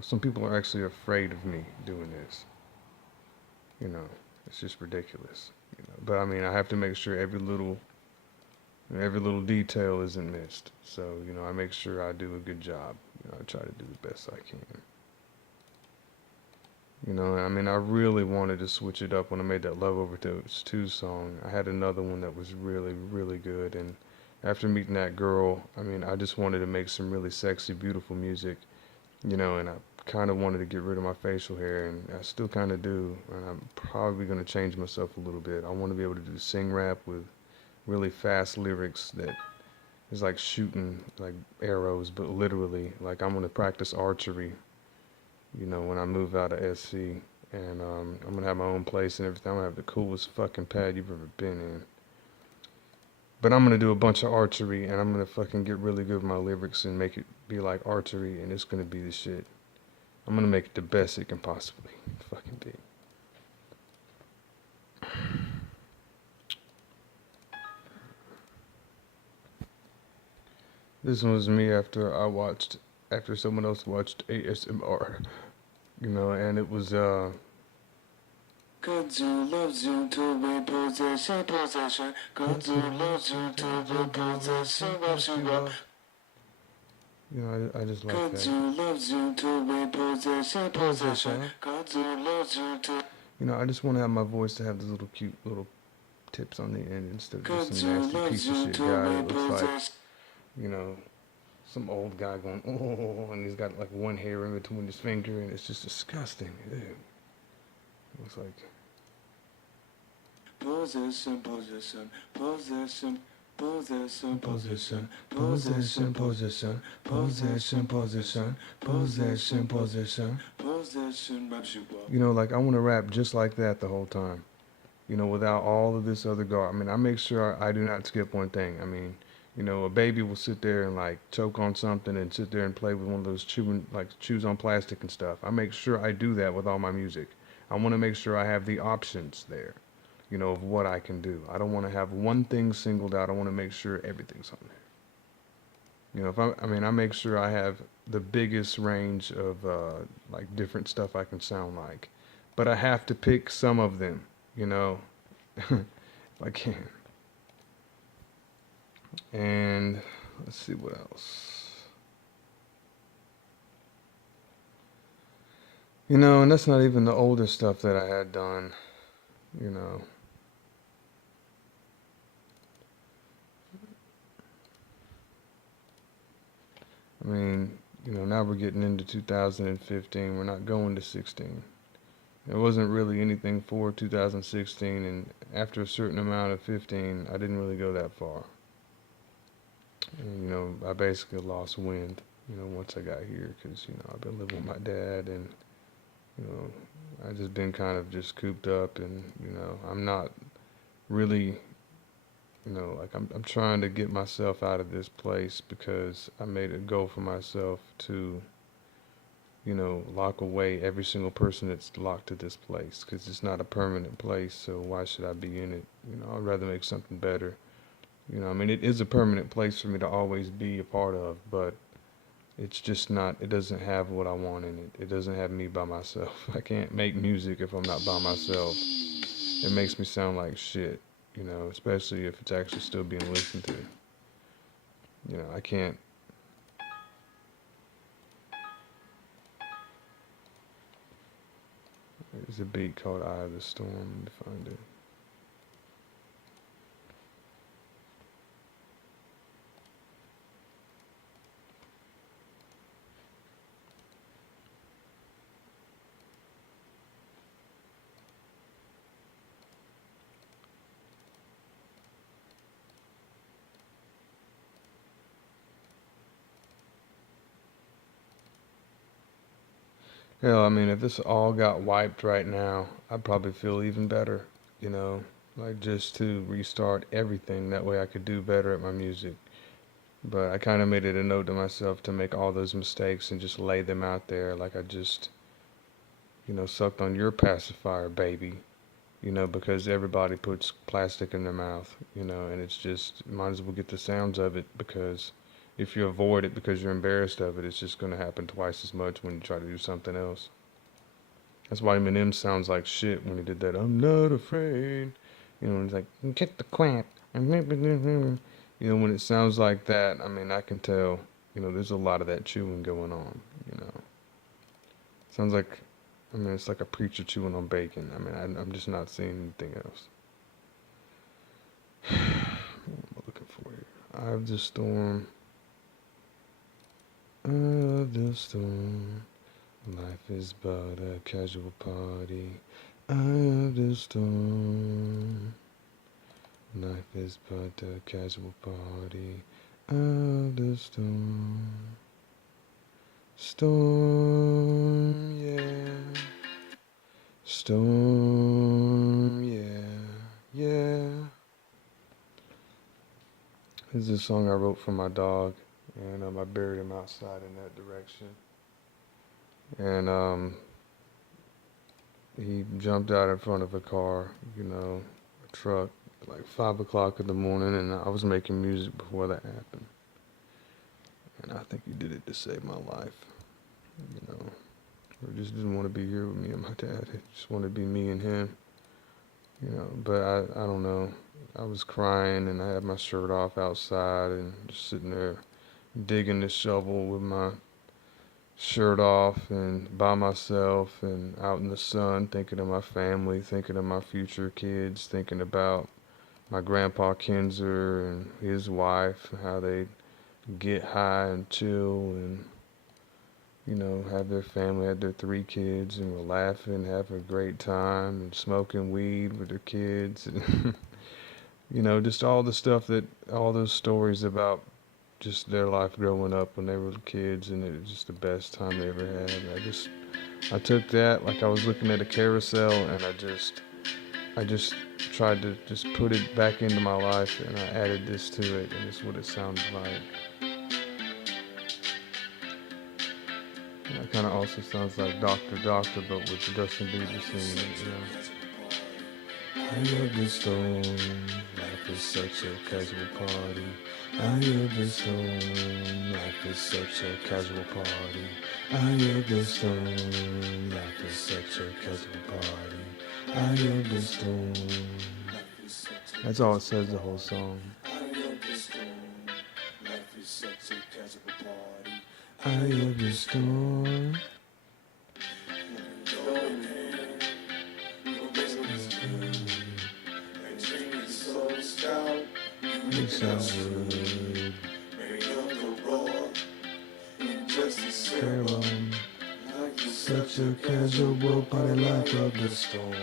Some people are actually afraid of me doing this. You know, it's just ridiculous. But I mean, I have to make sure every little detail isn't missed. So I make sure I do a good job. I try to do the best I can. I mean, I really wanted to switch it up when I made that Love Overdose 2 song. I had another one that was really, really good. And after meeting that girl, I mean, I just wanted to make some really sexy, beautiful music, and I kind of wanted to get rid of my facial hair, and I still kind of do. And I'm probably going to change myself a little bit. I want to be able to do sing rap with really fast lyrics that is like shooting like arrows, but literally, like I'm going to practice archery when I move out of SC, and I'm gonna have my own place and everything. I'm gonna have the coolest fucking pad you've ever been in. But I'm gonna do a bunch of archery, and I'm gonna fucking get really good with my lyrics and make it be like archery, and it's gonna be the shit. I'm gonna make it the best it can possibly fucking be. This one was me after someone else watched ASMR, and it was God loves you to be possession, possession. God loves you to be possession, possession. I just like God that. loves you to be possession, possession. God loves you to. I just want to have my voice to have those little cute little tips on the end instead of just some nasty piece of shit guy that looks like, some old guy going, oh, and he's got like one hair in between his finger, and it's just disgusting. Ew. It looks like. Possession, possession, possession. Possession, Possession, possession, possession, possession, possession, possession, possession. possession, raps you up. Like I want to rap just like that the whole time. Without all of this other gar. I mean, I make sure I do not skip one thing. I mean, a baby will sit there and like choke on something and sit there and play with one of those chews on plastic and stuff. I make sure I do that with all my music. I want to make sure I have the options there, of what I can do. I don't want to have one thing singled out. I want to make sure everything's on there. I make sure I have the biggest range of like different stuff I can sound like, but I have to pick some of them, if I can. And let's see what else. And that's not even the older stuff that I had done, you know. I mean, now we're getting into 2015. We're not going to 16. There wasn't really anything for 2016, and after a certain amount of 15, I didn't really go that far. And, I basically lost wind, once I got here, because, I've been living with my dad, and, I just been kind of just cooped up, and, I'm not really, like I'm trying to get myself out of this place because I made a goal for myself to, lock away every single person that's locked to this place, because it's not a permanent place, so why should I be in it? I'd rather make something better. I mean, it is a permanent place for me to always be a part of, but it's just not, it doesn't have what I want in it. It doesn't have me by myself. I can't make music if I'm not by myself. It makes me sound like shit, especially if it's actually still being listened to. I can't. There's a beat called Eye of the Storm. Let me find it. Hell, I mean, if this all got wiped right now, I'd probably feel even better, you know. like just to restart everything. That way I could do better at my music. But I kind of made it a note to myself to make all those mistakes and just lay them out there like I just, sucked on your pacifier, baby. Because everybody puts plastic in their mouth, and it's just, might as well get the sounds of it because if you avoid it because you're embarrassed of it, it's just going to happen twice as much when you try to do something else. That's why Eminem sounds like shit when he did that, I'm not afraid. He's like, get the crap. When it sounds like that, I mean, I can tell, there's a lot of that chewing going on, Sounds like, it's like a preacher chewing on bacon. I mean, I'm just not seeing anything else. What am I looking for here? Eye of the storm. Eye of the storm. Life is but a casual party. Eye of the storm. Life is but a casual party. Eye of the storm. Storm, yeah. Storm, yeah. This is a song I wrote for my dog, and I buried him outside in that direction. And he jumped out in front of a car, a truck, like 5 o'clock in the morning, and I was making music before that happened. And I think he did it to save my life, Or just didn't want to be here with me and my dad. He just wanted to be me and him, But I don't know. I was crying, and I had my shirt off outside and just sitting there digging the shovel with my shirt off and by myself and out in the sun, thinking of my family, thinking of my future kids, thinking about my grandpa Kinzer and his wife, how they get high and chill and have their family, had their 3 kids, and were laughing, having a great time, and smoking weed with their kids, and just all the stuff all those stories about just their life growing up when they were kids, and it was just the best time they ever had. I took that like I was looking at a carousel, and I just tried to just put it back into my life, and I added this to it, and it's what it sounds like. That kind of also sounds like Doctor, but with Justin Bieber singing it, I love the storm, life is such a casual party. I love the storm, life is such a casual party. I love the storm, life is such a casual party. I love the storm. That's all it says, the whole song. I love the storm, life is such a casual party. I love the storm. Wish I would make up the roar in just a serum. Such a casual party, life of the storm.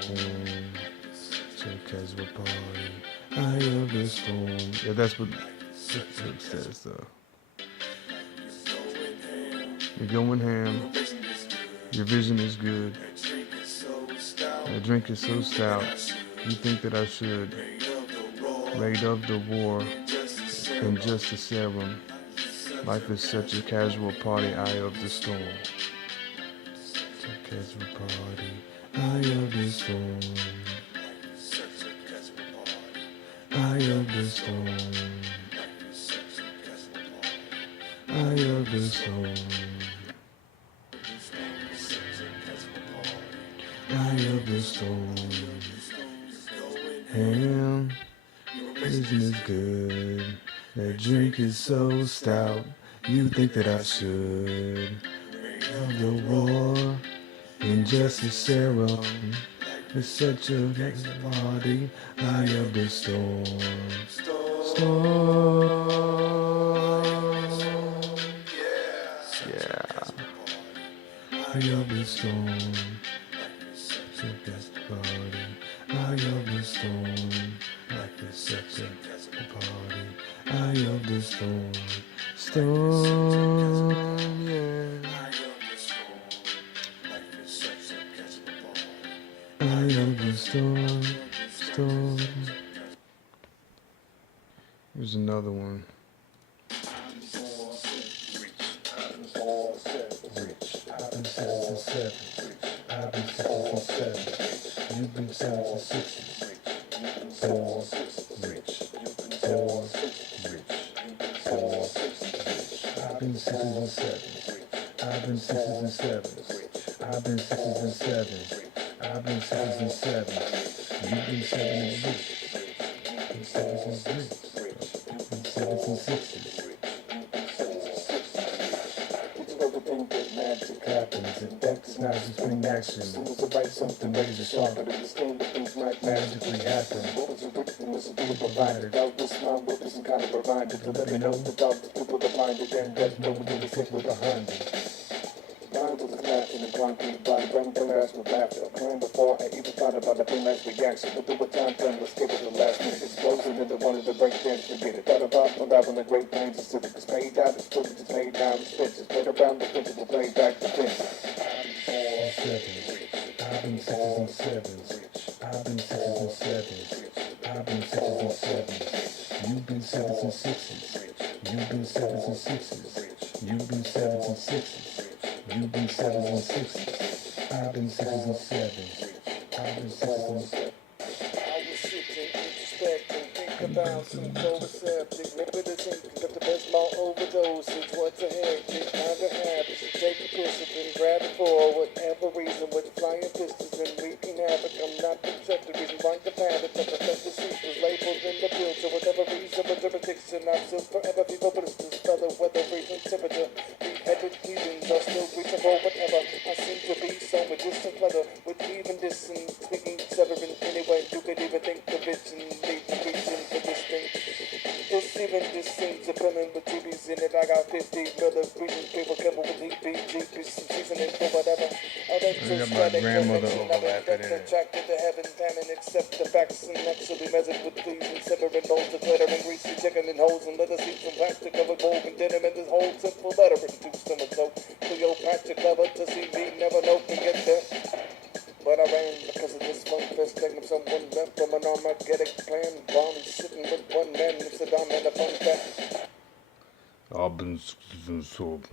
Such a casual party, I love the storm. Yeah, that's what it says though. You're going ham. Your vision is good. The drink is so stout. You think that I should raid of the war in just a serum. Life is such a casual party, eye of the storm. Such a casual party, eye of the storm. Eye of the storm. Eye of the storm. Eye of the storm. Ham, vision is good. That drink is so stout. You think that I should of the war in just a serum. It's such a party. Eye of the storm. Storm. Yeah. Eye of the storm. Such a best party. Eye of the storm. Life is such a party. Eye of the storm. Storm, yeah. Eye of the storm. Storm. Here's another one. I've been sixes and sevens. I've been sixes and sevens. You've been sevens and sixes. Poor, rich. Poor, rich. Poor, rich. I've been sixes and sevens. I've been sixes and sevens. I've been sixes and sevens. I've been sixes and sevens. You've been sevens and rich. Been sevens and rich. Been sevens and sixes. Magic happens, and that does not just bring action. As soon as I write something razor sharp, but understand that things might magically happen. What was written was a tool provided. Out this mind with some kind of reminder to let me know that all the people are blinded and there's no one to the people behind it. Lines was laughing and concrete body, brain fast with laughter. Plan before I even thought about the pain last reaction. But through a time gun was escape at the last minute explosion and the one of the break dance forget it. Thought about unraveling the great plains of civic. It's paid out, it's footage, it's paid down, it's fences. Played around the fences, we'll play back the fences. I've been sixes and sevens. I've been sixes and sevens. I've been sixes and sevens. You've been sevens and sixes. You've been sevens and sixes. You've been sevens and sixes. You've been sevens and sixes. I've been sixes and sevens. I've been sixes and sevens. I was sitting, introspecting, think about some co-receptive, maybe the thing, got the best law overdoses. What's a hectic kind of habit? Take a discipline, grab it for whatever reason, with flying pistols and wreaking havoc. I'm not the reason why the panic, but the deceit was labeled in the bill. So whatever reason, but jurisdiction, I'm still forever people, but it's just other weather, reason, temperature. Beheaded heathens are still reaching for whatever. I seem to be so distant clutter with even this and speaking severing anyway. You could even think the vision lead to reaching for this thing. This even this seems appealing with TVs in it. I got 50 brothers breathing people careful with EPG, some seasoning for whatever. I got my grandmother overlapping in it. Attracted to heaven, cannon, accept the facts and actually measured with these and severing bowls of glittering greasy chicken and holes and leather seats and plastic covered bowl containing in this whole simple lettering to stomach so Cleopatra clever to see me never know can get there. But I ran because of this fun fest thing of someone left from an Armageddon plan. Bonnie sitting with one man, it's a dime and a fun fact. I've been sixes and sevens.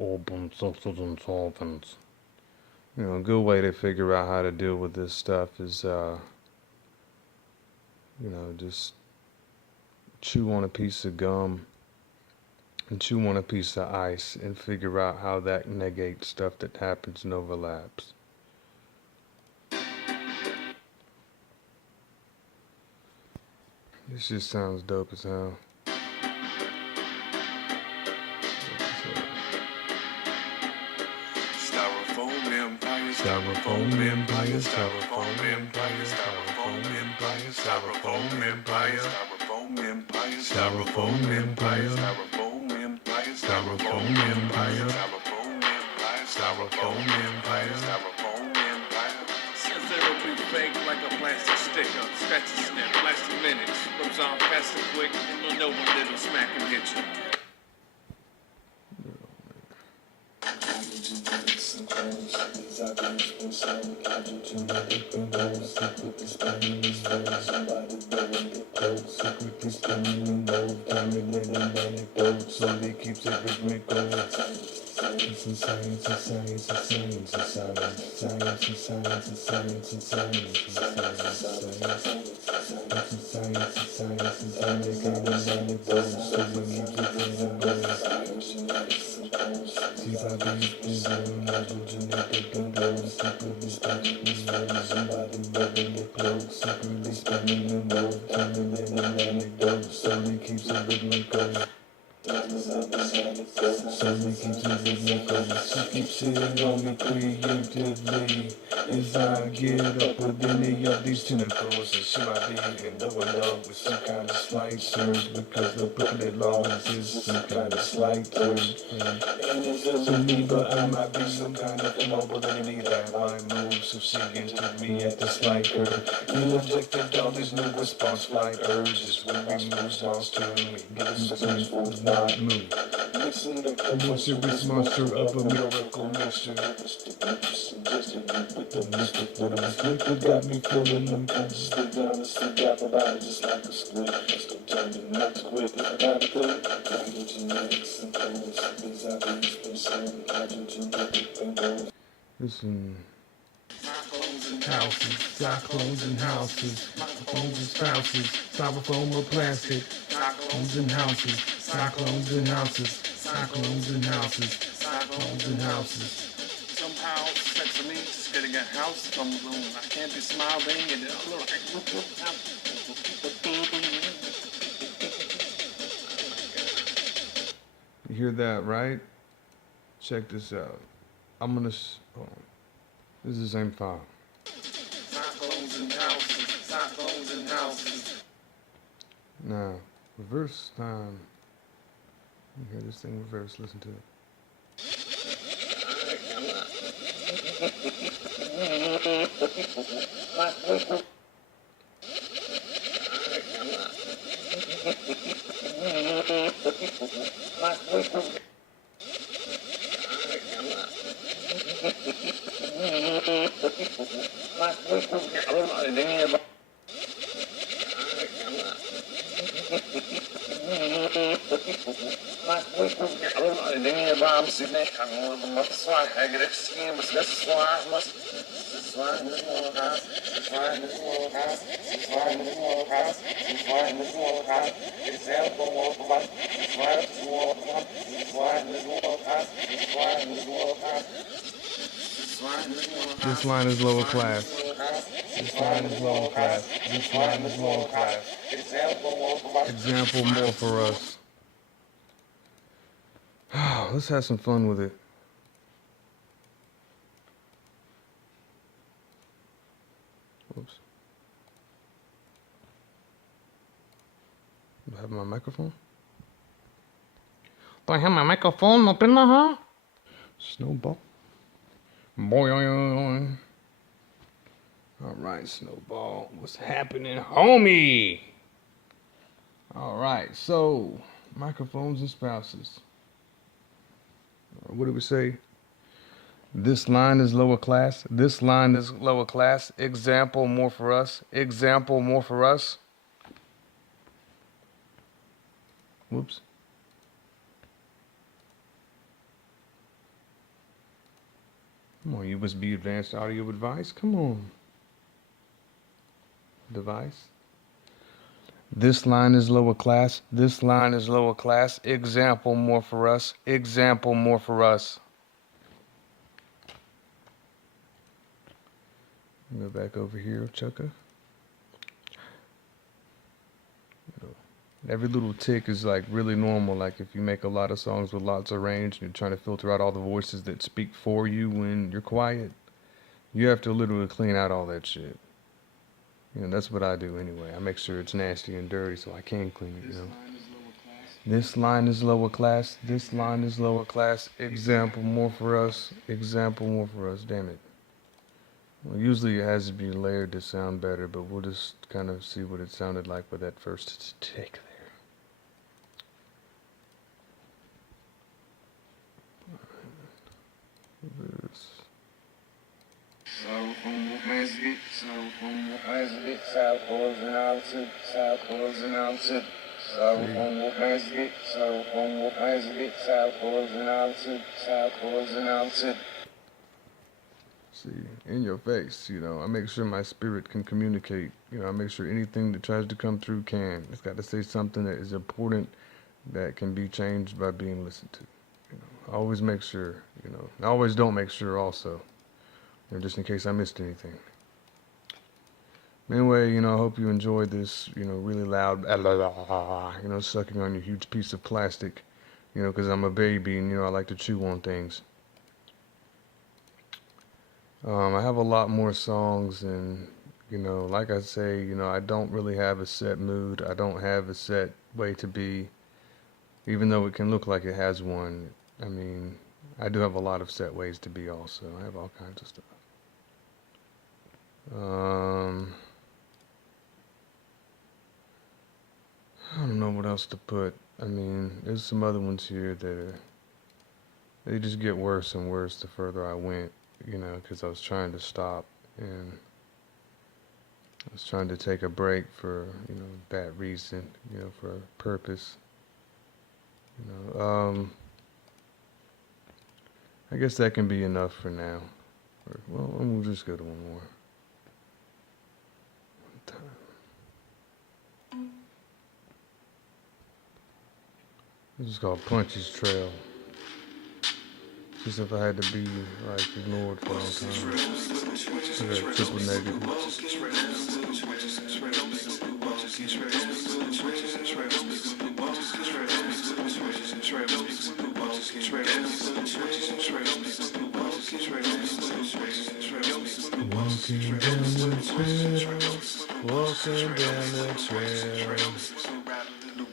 I've been sixes and sevens. You know, a good way to figure out how to deal with this stuff is, just chew on a piece of gum and chew on a piece of ice and figure out how that negates stuff that happens and overlaps. This just sounds dope as hell. Styrofoam empire, Styrofoam empire, styrofoam empire, styrofoam empire, styrofoam empire, styrofoam empire, styrofoam empire, styrofoam empire, styrofoam empire, styrofoam empire, styrofoam empire. styrofoam empire. Since it'll be fake like a plastic sticker, scratch a snap, last a minute, rubs on fast and quick, and you'll know when little smack and hit you. Slowly keeps it rhythmical. Science and science and science and science and science, science and science and science and science and science and science and science and science. So when you get in the see if I can get in the genetic and blood, secretly spending these words, somebody rubbing your clothes, secretly spending the mode, coming in an anecdote, slowly keeps it rhythmical. Slowly keeps it rhythmical. She keeps sitting on me creatively as I get up with any of these tentacles. And she might be in love with some kind of slight surge because the prickly laws is some kind of slight surge. And it's to me, but I might be some kind of immobility that might move. So she entered me at the slight curve. Interjected all these new response, flight urges when we move songs to me. Give us some Move. Mysterious monster of a miracle mixture. Liquid got me feeling unconscious. Down the sleep, got my body just like a squid. Still turning next quick. Gotta genetics and things. These ideas been saying hydrogen, and listen. Houses, cyclones and houses, microphones and spouses, styrofoam or plastic, cyclones and houses, cyclones and houses, cyclones and houses, cyclones and houses. Somehow, sex of me just getting a house comes on. I can't be smiling and it look You hear that, right? Check this out. I'm gonna. Oh, this is the same file. cyclones and houses, cyclones and houses. Now, reverse time. You hear this thing reverse, listen to it. This line is lower class. This line is lower class. This line is lower class. Example more for us. Let's have some fun with it. Whoops. Do I have my microphone? Do I have my microphone up in the huh? Snowball. Boy. All right, Snowball. What's happening, homie? All right, so microphones and spouses. What do we say? This line is lower class. This line is lower class. Example more for us. Example more for us. Whoops. Come on, USB advanced audio advice. Come on. Device. This line is lower class. This line is lower class. Example more for us. Example more for us. Go back over here, Chucka. Every little tick is like really normal. Like if you make a lot of songs with lots of range and you're trying to filter out all the voices that speak for you when you're quiet, you have to literally clean out all that shit. You know, that's what I do anyway. I make sure it's nasty and dirty so I can clean it, you know. This line is lower class. This line is lower class. Example more for us. Example more for us. Damn it. Well, usually it has to be layered to sound better, but we'll just kind of see what it sounded like with that first take there. See, in your face, you know, I make sure my spirit can communicate. You know, I make sure anything that tries to come through can. It's got to say something that is important that can be changed by being listened to. You know, I always make sure, you know, I always don't make sure also, you know, just in case I missed anything. Anyway, you know, I hope you enjoyed this, you know, really loud, you know, sucking on your huge piece of plastic, you know, because I'm a baby and, you know, I like to chew on things. I have a lot more songs and, you know, like I say, you know, I don't really have a set mood. I don't have a set way to be, even though it can look like it has one. I mean, I do have a lot of set ways to be also. I have all kinds of stuff. I don't know what else to put. I mean, there's some other ones here that they just get worse and worse the further I went, because I was trying to stop and I was trying to take a break for, that reason, for a purpose. You know, I guess that can be enough for now. Well, we'll just go to one more. One time. This is called Punch's Trail. Just if I had to be ignored for a long time. I got triple negative. Walking down the trail, walking down the trail.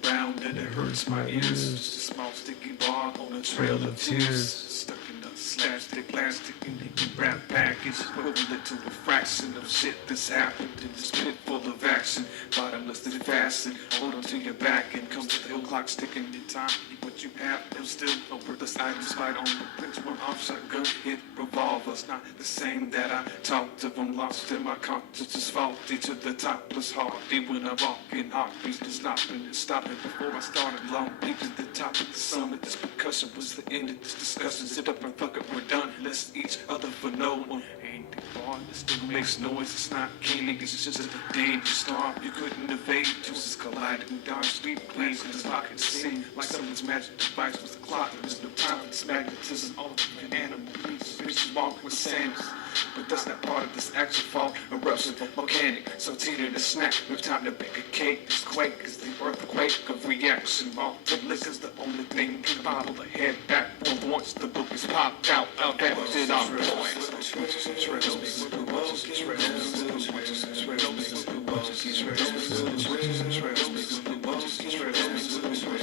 Around and it hurts my ears. Small sticky bar on a trail of tears. Stuck in a slapstick, plastic, and wrap package. Equivalent to a fraction of shit that's happened in this pit full of action. Bottomless and fastened. Hold on to your back and comes the hill clock sticking in time. What you have is still a worthless item. Spite on the prints, one off shotgun hit revolvers. Not the same that I talked of. I'm lost in my conscience is faulty to the topless heartbeat when I walk in heartbeats to stopping and stopping before I started long deep to the top of the summit. This percussion was the end of this discussion. Sit up and fuck it, we're done. Let's each other for no one. Ain't the bar, it still makes noise. It's not killing, it's just a dangerous storm. You couldn't evade, juices colliding down sweet plains in this pocket scene like someone's magic device was a clock. There's no time for this magnetism. All of an animal beast, bitches walk with Samus. But that's not part of this actual fault. Eruption volcanic, so teeter to snack. No time to bake a cake. This quake is the earthquake of reaction. All the liquor's the only thing can bottle the head back. Once the book is popped out, I'll damage it on point.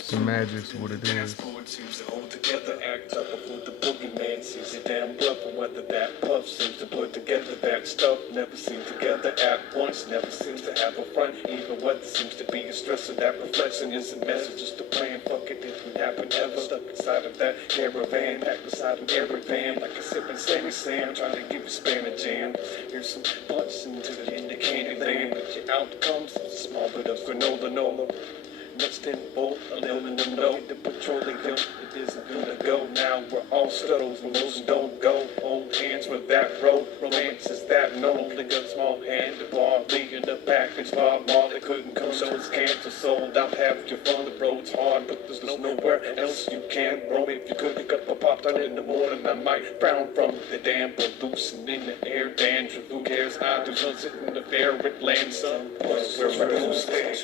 The magic's what it is. Seems to hold together, act up before the boogeyman sees a damn bluff. And whether that puff seems to put together that stuff, never seems together at once, never seems to have a front. Even what seems to be a stress of that reflection is a message, just a plan. Fuck it, didn't happen ever. Stuck inside of that caravan, packed beside an every van, like a sipping Sammy Sam, trying to give you spam a jam. Here's some butts into the indicated land, but your outcomes, a small bit of granola, nolo. Next tenfold, aluminum, no, the petroleum, it isn't gonna go. Now we're all scuttles, when those don't go. Old hands with that road, romance is that no. Holding a small hand, the bar, leaving the package, Bob Marley couldn't come, so it's canceled, sold out, have your fun. The road's hard, but there's nowhere else you can roam. If you could pick up a pop tart in the morning, I might frown from the damn pollution in the air, dandruff, who cares? I do sunset in the fair, it lands some points where we're staying.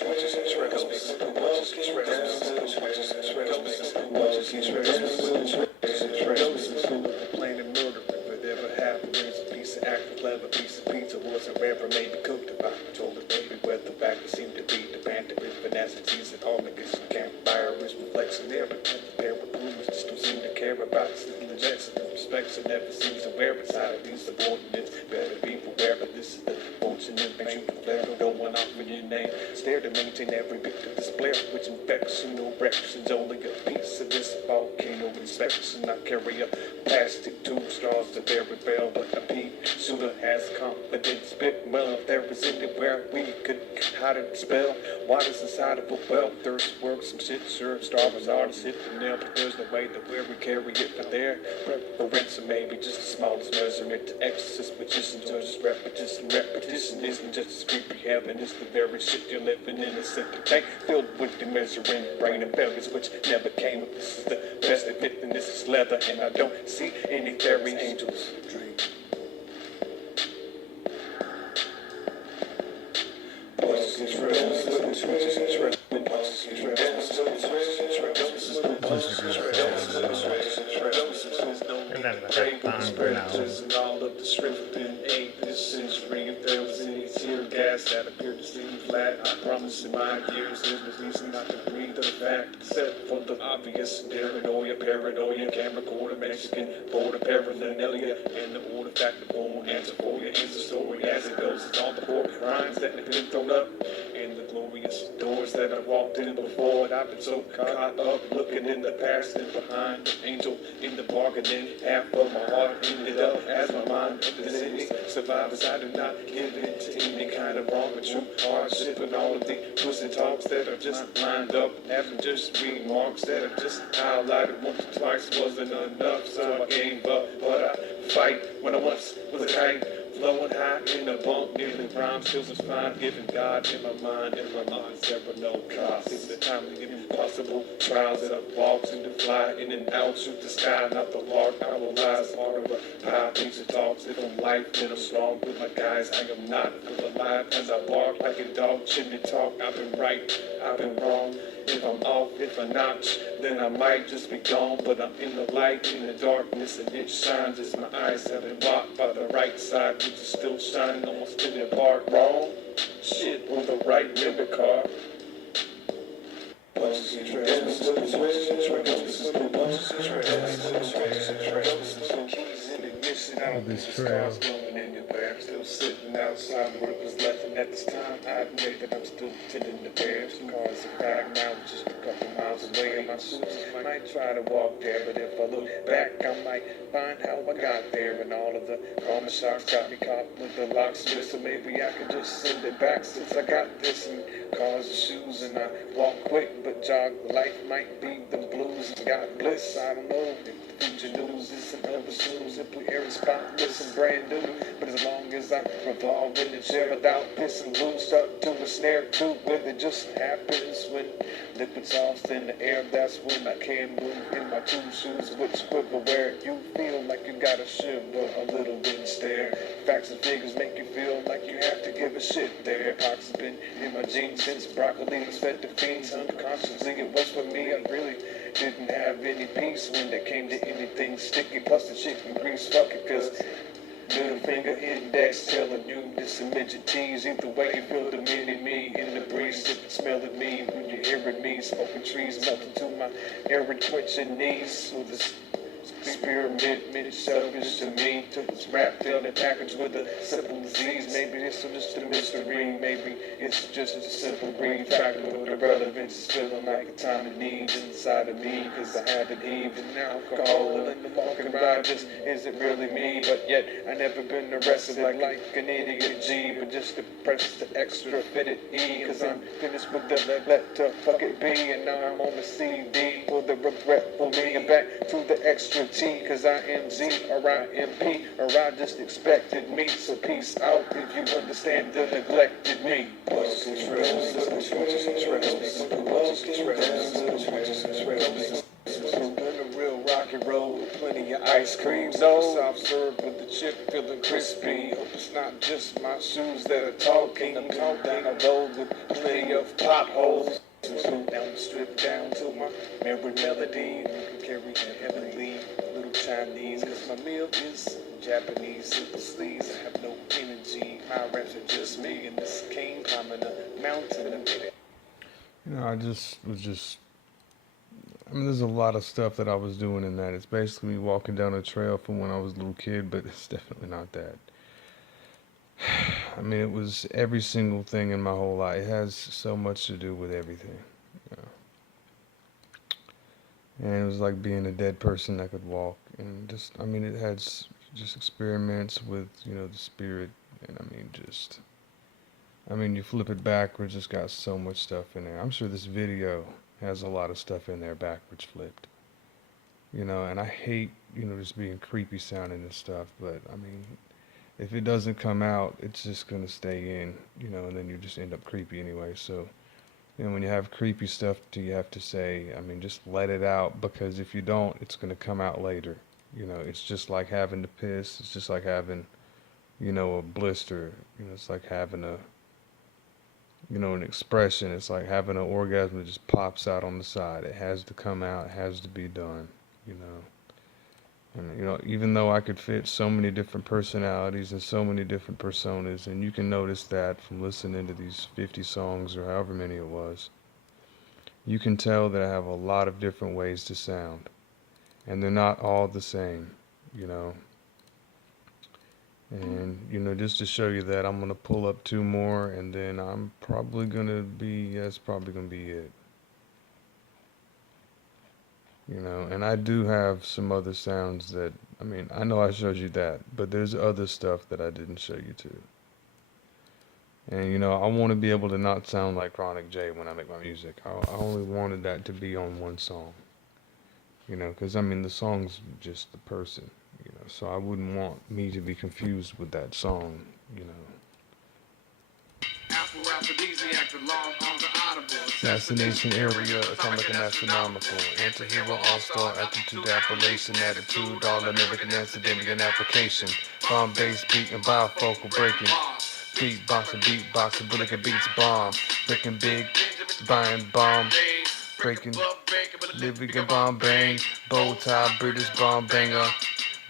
Planning murder, whatever happened, there's a piece of act, clever piece of pizza wasn't rare, but maybe cooked if I told it, maybe where the factors seem to be the bandit financities and all because you can't fire is reflection there, but the pair of blues just don't seem to care about the legends and respects and never seems aware inside of these subordinates. Better be aware, but this is the fortunate thing to flare, going off with your name. Stare to maintain every bit of this flare, which infection, no erections, only a piece of this volcano inspection. I carry a plastic tube, straws to bury bell, but a pea shooter has confidence. Spit well, if there is anywhere we could hide a spell. Water's inside of a well, thirst works, some shit, sure, Star Wars artists hit the nail, but there's no way that where we carry it for their preference, or maybe just the smallest measurement to exorcist magicians, or just repetition. Repetition isn't just a creepy heaven, it's the very shit you're living in. It's a tank filled with the measuring brain and failures, which never came up. This is the best of it, and this is leather, and I don't see any fairy angels. And all of the shrimp in this century, if there was any tear gas that appeared to seem flat, I promise in my years there's no reason not to breathe the fact, except for the obvious paranoia, camera recorder, Mexican border paraphernalia, and the order fact the won't answer for you. Answer story as it goes. It's all the poor crimes that have been thrown up, and the glory It's doors that I've walked in before, and I've been so caught up looking in the past and behind. The angel in the bargaining, half of my heart ended up as my mind. There's any survivors, I do not give in to any kind of wrong or true hardship, and all of the pussy talks that are just lined up as just remarks that are just highlighted once or twice wasn't enough, so I gave up. But I fight when I once was a kite, flowing high in a bump, nearly rhyme, skills was fine, giving God in my mind, there were no costs. It's the time to get impossible trials that I walked and to fly in and out, shoot the sky, not the lark. I will rise, part of a pie, piece of talks. If I'm life, then I'm strong with my guys. I am not alive as I bark like a dog, chimney talk. I've been right, I've been wrong. If I'm off, if I'm not, then I might just be gone. But I'm in the light, in the darkness, and it shines as my eyes have been blocked by the right side, which is still shining, almost in the part wrong. Shit on the right member car. This trail. Still sitting outside where it was left, and at this time I admit that I'm still tending the bears. Cars are back now, just a couple miles away, and my shoes might try to walk there, but if I look back, I might find how I got there, and all of the karma sharks got me caught with the locksmith, so maybe I could just send it back since I got this, and cars and shoes, and I walk quick but jog. Life might be the blues, and got bliss. I don't know if the future news is some Elvis news, simply air spotless and brand new. But as long as I revolve in the chair without pissing blue, stuck to a snare too, where it just happens when liquid's off in the air. That's when I can move in my two shoes, which quiver where you feel like you gotta shiver a little bit and stare. Facts and figures make you feel like you have to give a shit there. Pox has been in my jeans since broccoli was fed to fiends. Unconsciously it was for me. I really didn't have any peace when it came to anything sticky. Plus the chicken grease, fuck it, cause middle finger index telling you this a midget tease. Either way you feel the mini-me in the breeze, sipping smelling me when you're hearing me. Smoking trees melting to my arid quenching knees. So this experiment meant selfish to me, till it's wrapped in a package with a simple disease. Maybe this is just a mystery, maybe it's just a simple breed factor, but the relevance is feeling like a time of need inside of me, cause I haven't even alcohol and the walking ride just isn't really me. But yet I never been arrested like an idiot G, but just to press the extra fitted E, cause I'm finished with the let the fuck it be, and now I'm on the CD for the regretful me, and back to the extra T, cause I am Z or I am P, or I just expected me. So peace out if you understand the neglected me. Been a real rocky road with plenty of ice cream. Soft serve with the chip feeling crispy. Hope it's not just my shoes that are talking. I'm talking down a road with plenty of potholes. Down the strip, down to my memory melody. You can carry the heavenly little Chinese, cause my meal is Japanese. Simple sleeves, I have no energy. My raps are just me, and this king climbing a mountain. You know, I mean, there's a lot of stuff that I was doing in that. It's basically me walking down a trail from when I was a little kid, but it's definitely not that. I mean, it was every single thing in my whole life. It has so much to do with everything. You know? And it was like being a dead person that could walk. And just, I mean, it had just experiments with, you know, the spirit. And I mean, you flip it backwards, it's got so much stuff in there. I'm sure this video has a lot of stuff in there backwards flipped. You know, and I hate, you know, just being creepy sounding and stuff, but I mean, if it doesn't come out, it's just gonna stay in, you know, and then you just end up creepy anyway. So, you know, when you have creepy stuff you have to say, I mean, just let it out, because if you don't, it's gonna come out later. You know, it's just like having to piss. It's just like having, you know, a blister. You know, it's like having a, you know, an expression. It's like having an orgasm that just pops out on the side. It has to come out. It has to be done, you know. And, you know, even though I could fit so many different personalities and so many different personas, and you can notice that from listening to these 50 songs or however many it was, you can tell that I have a lot of different ways to sound. And they're not all the same, you know. And, you know, just to show you that, I'm gonna pull up two more, and then I'm probably gonna be, that's probably gonna be it. You know, and I do have some other sounds that, I mean, I know I showed you that, but there's other stuff that I didn't show you too. And, you know, I want to be able to not sound like Chronic J when I make my music. I only wanted that to be on one song. You know, because, I mean, the song's just the person, you know, so I wouldn't want me to be confused with that song, you know. Assassination area, atomic and astronomical. Anti-hero all-star attitude, appellation, attitude, all American academic and application. Bomb bass beat and bifocal breaking. Beatboxing, bullet beats bomb. Breaking big, buying bomb. Breaking, living a bomb bang. Bow tie, British bomb banger.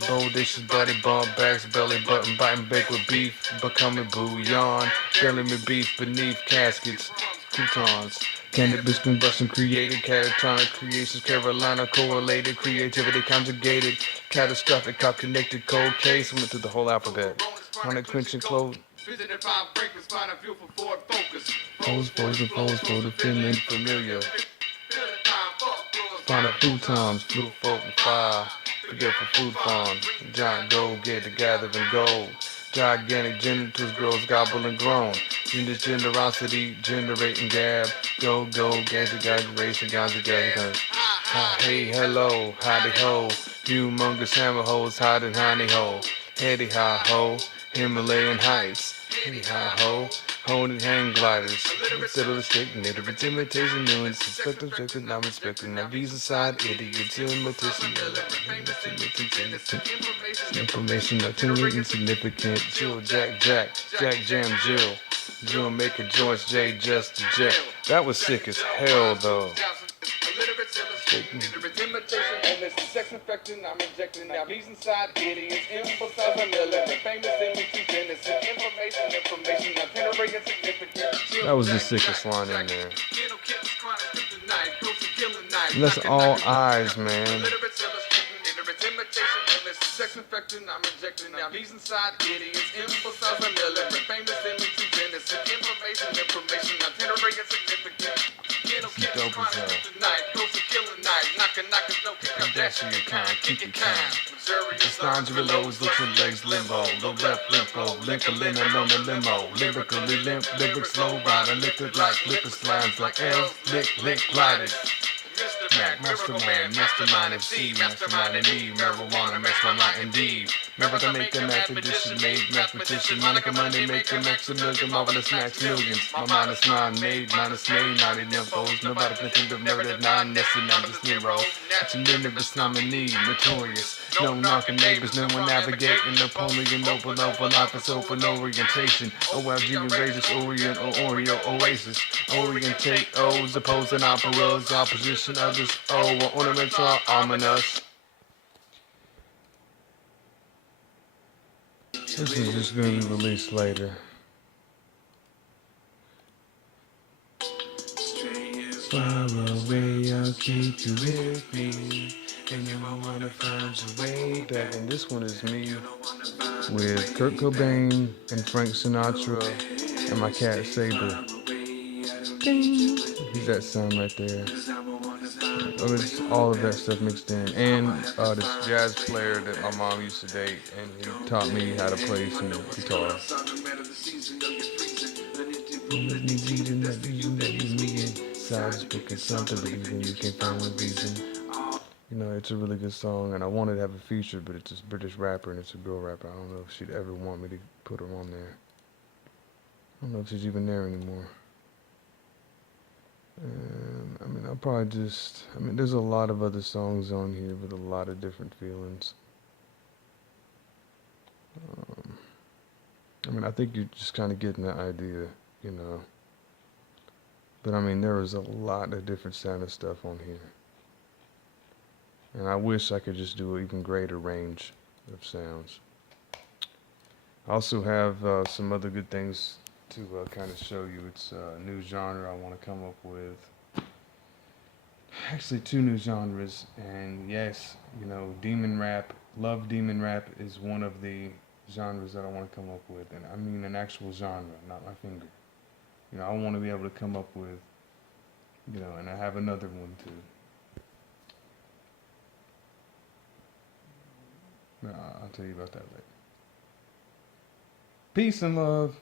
Bold dishes, body bump, backs, belly button, biting bake with beef, becoming bouillon, belly with beef beneath caskets, croutons. Cannabis combustion created, catatonic creations, Carolina correlated, creativity conjugated, catastrophic, cop connected, cold case, went through the whole alphabet. Hunted, quenching, clothes. Visited 5 breakfast, find a view for Ford Focus. Foes for the feeling familiar. Find a futons, flew folk and fire. Forget for food farm. Giant gold, get together and gold. Gigantic genitals, girls gobble and groan. In this generosity, generating gab. Go, gadget, racing, ganja, hey, hello, howdy ho. Humongous hammer hoes, hiding honey hole. Heady ha ho, Himalayan heights. Heady ha ho, holding hang gliders. Instead of the stick, native imitation, nuance, suspect, objective, not respecting. Now visa side, idiots, imitation, information, itinerary, insignificant. Jill, Jack, Jam, Jill, make a joints, J, just a jet. That was sick as hell, though. Sex infecting, I'm injecting now. These inside idiots, emphasize a million. Famous images, innocent information, itinerary insignificant. That was the sickest line in there. That's all eyes, man. Sex infecting, I'm injecting now. These inside idiots, emphasize a million. Famous images, innocent information, itinerary insignificant. Dope as hell. Dash your kind, kick your kind. Just lines your lows, looks and legs limbo. Low left, limpo, link a linen on the limo. Lyrically limp, lyrics slow rider. Lifted like liquor slimes like L's, lick, glided. Mastermind MC, mastermind in me, marijuana, mastermind indeed. Remember to make the mathematician made, mathematician, Monica money maker, max a million, marvelous max millions. My minus nine made, minus made, 90 nymphos. Nobody can think of never that nine, nesting on this Nero. It's a universe nominee, notorious. No knocking neighbors, no one navigating. Napoleon, noble, life is open orientation. OLG and raises Orient or Oreo Oasis. Orientate O's, opposing operas, opposition others. Oh, ornaments are ominous. This is just going to be released later. Far away, I'll keep you with me. And you won't wanna find your way back. And this one is me with Kurt Cobain and Frank Sinatra and my cat Saber. Ding. He's that sound right there. Oh, it's all of that stuff mixed in. And this jazz player that my mom used to date, and he taught me how to play some guitar. Sides picking something, but even you can't find one reason. You know, it's a really good song, and I wanted to have a feature, but it's a British rapper and it's a girl rapper. I don't know if she'd ever want me to put her on there. I don't know if she's even there anymore. I mean, I'll probably just, I mean, there's a lot of other songs on here with a lot of different feelings. I mean, I think you're just kind of getting the idea, you know. But I mean, there is a lot of different sounding stuff on here. And I wish I could just do an even greater range of sounds. I also have some other good things to kind of show you. It's a new genre I want to come up with. Actually, two new genres. And yes, you know, demon rap, love demon rap is one of the genres that I want to come up with, and I mean an actual genre, not my finger. You know, I want to be able to come up with, you know, and I have another one too. I'll tell you about that later. Peace and love.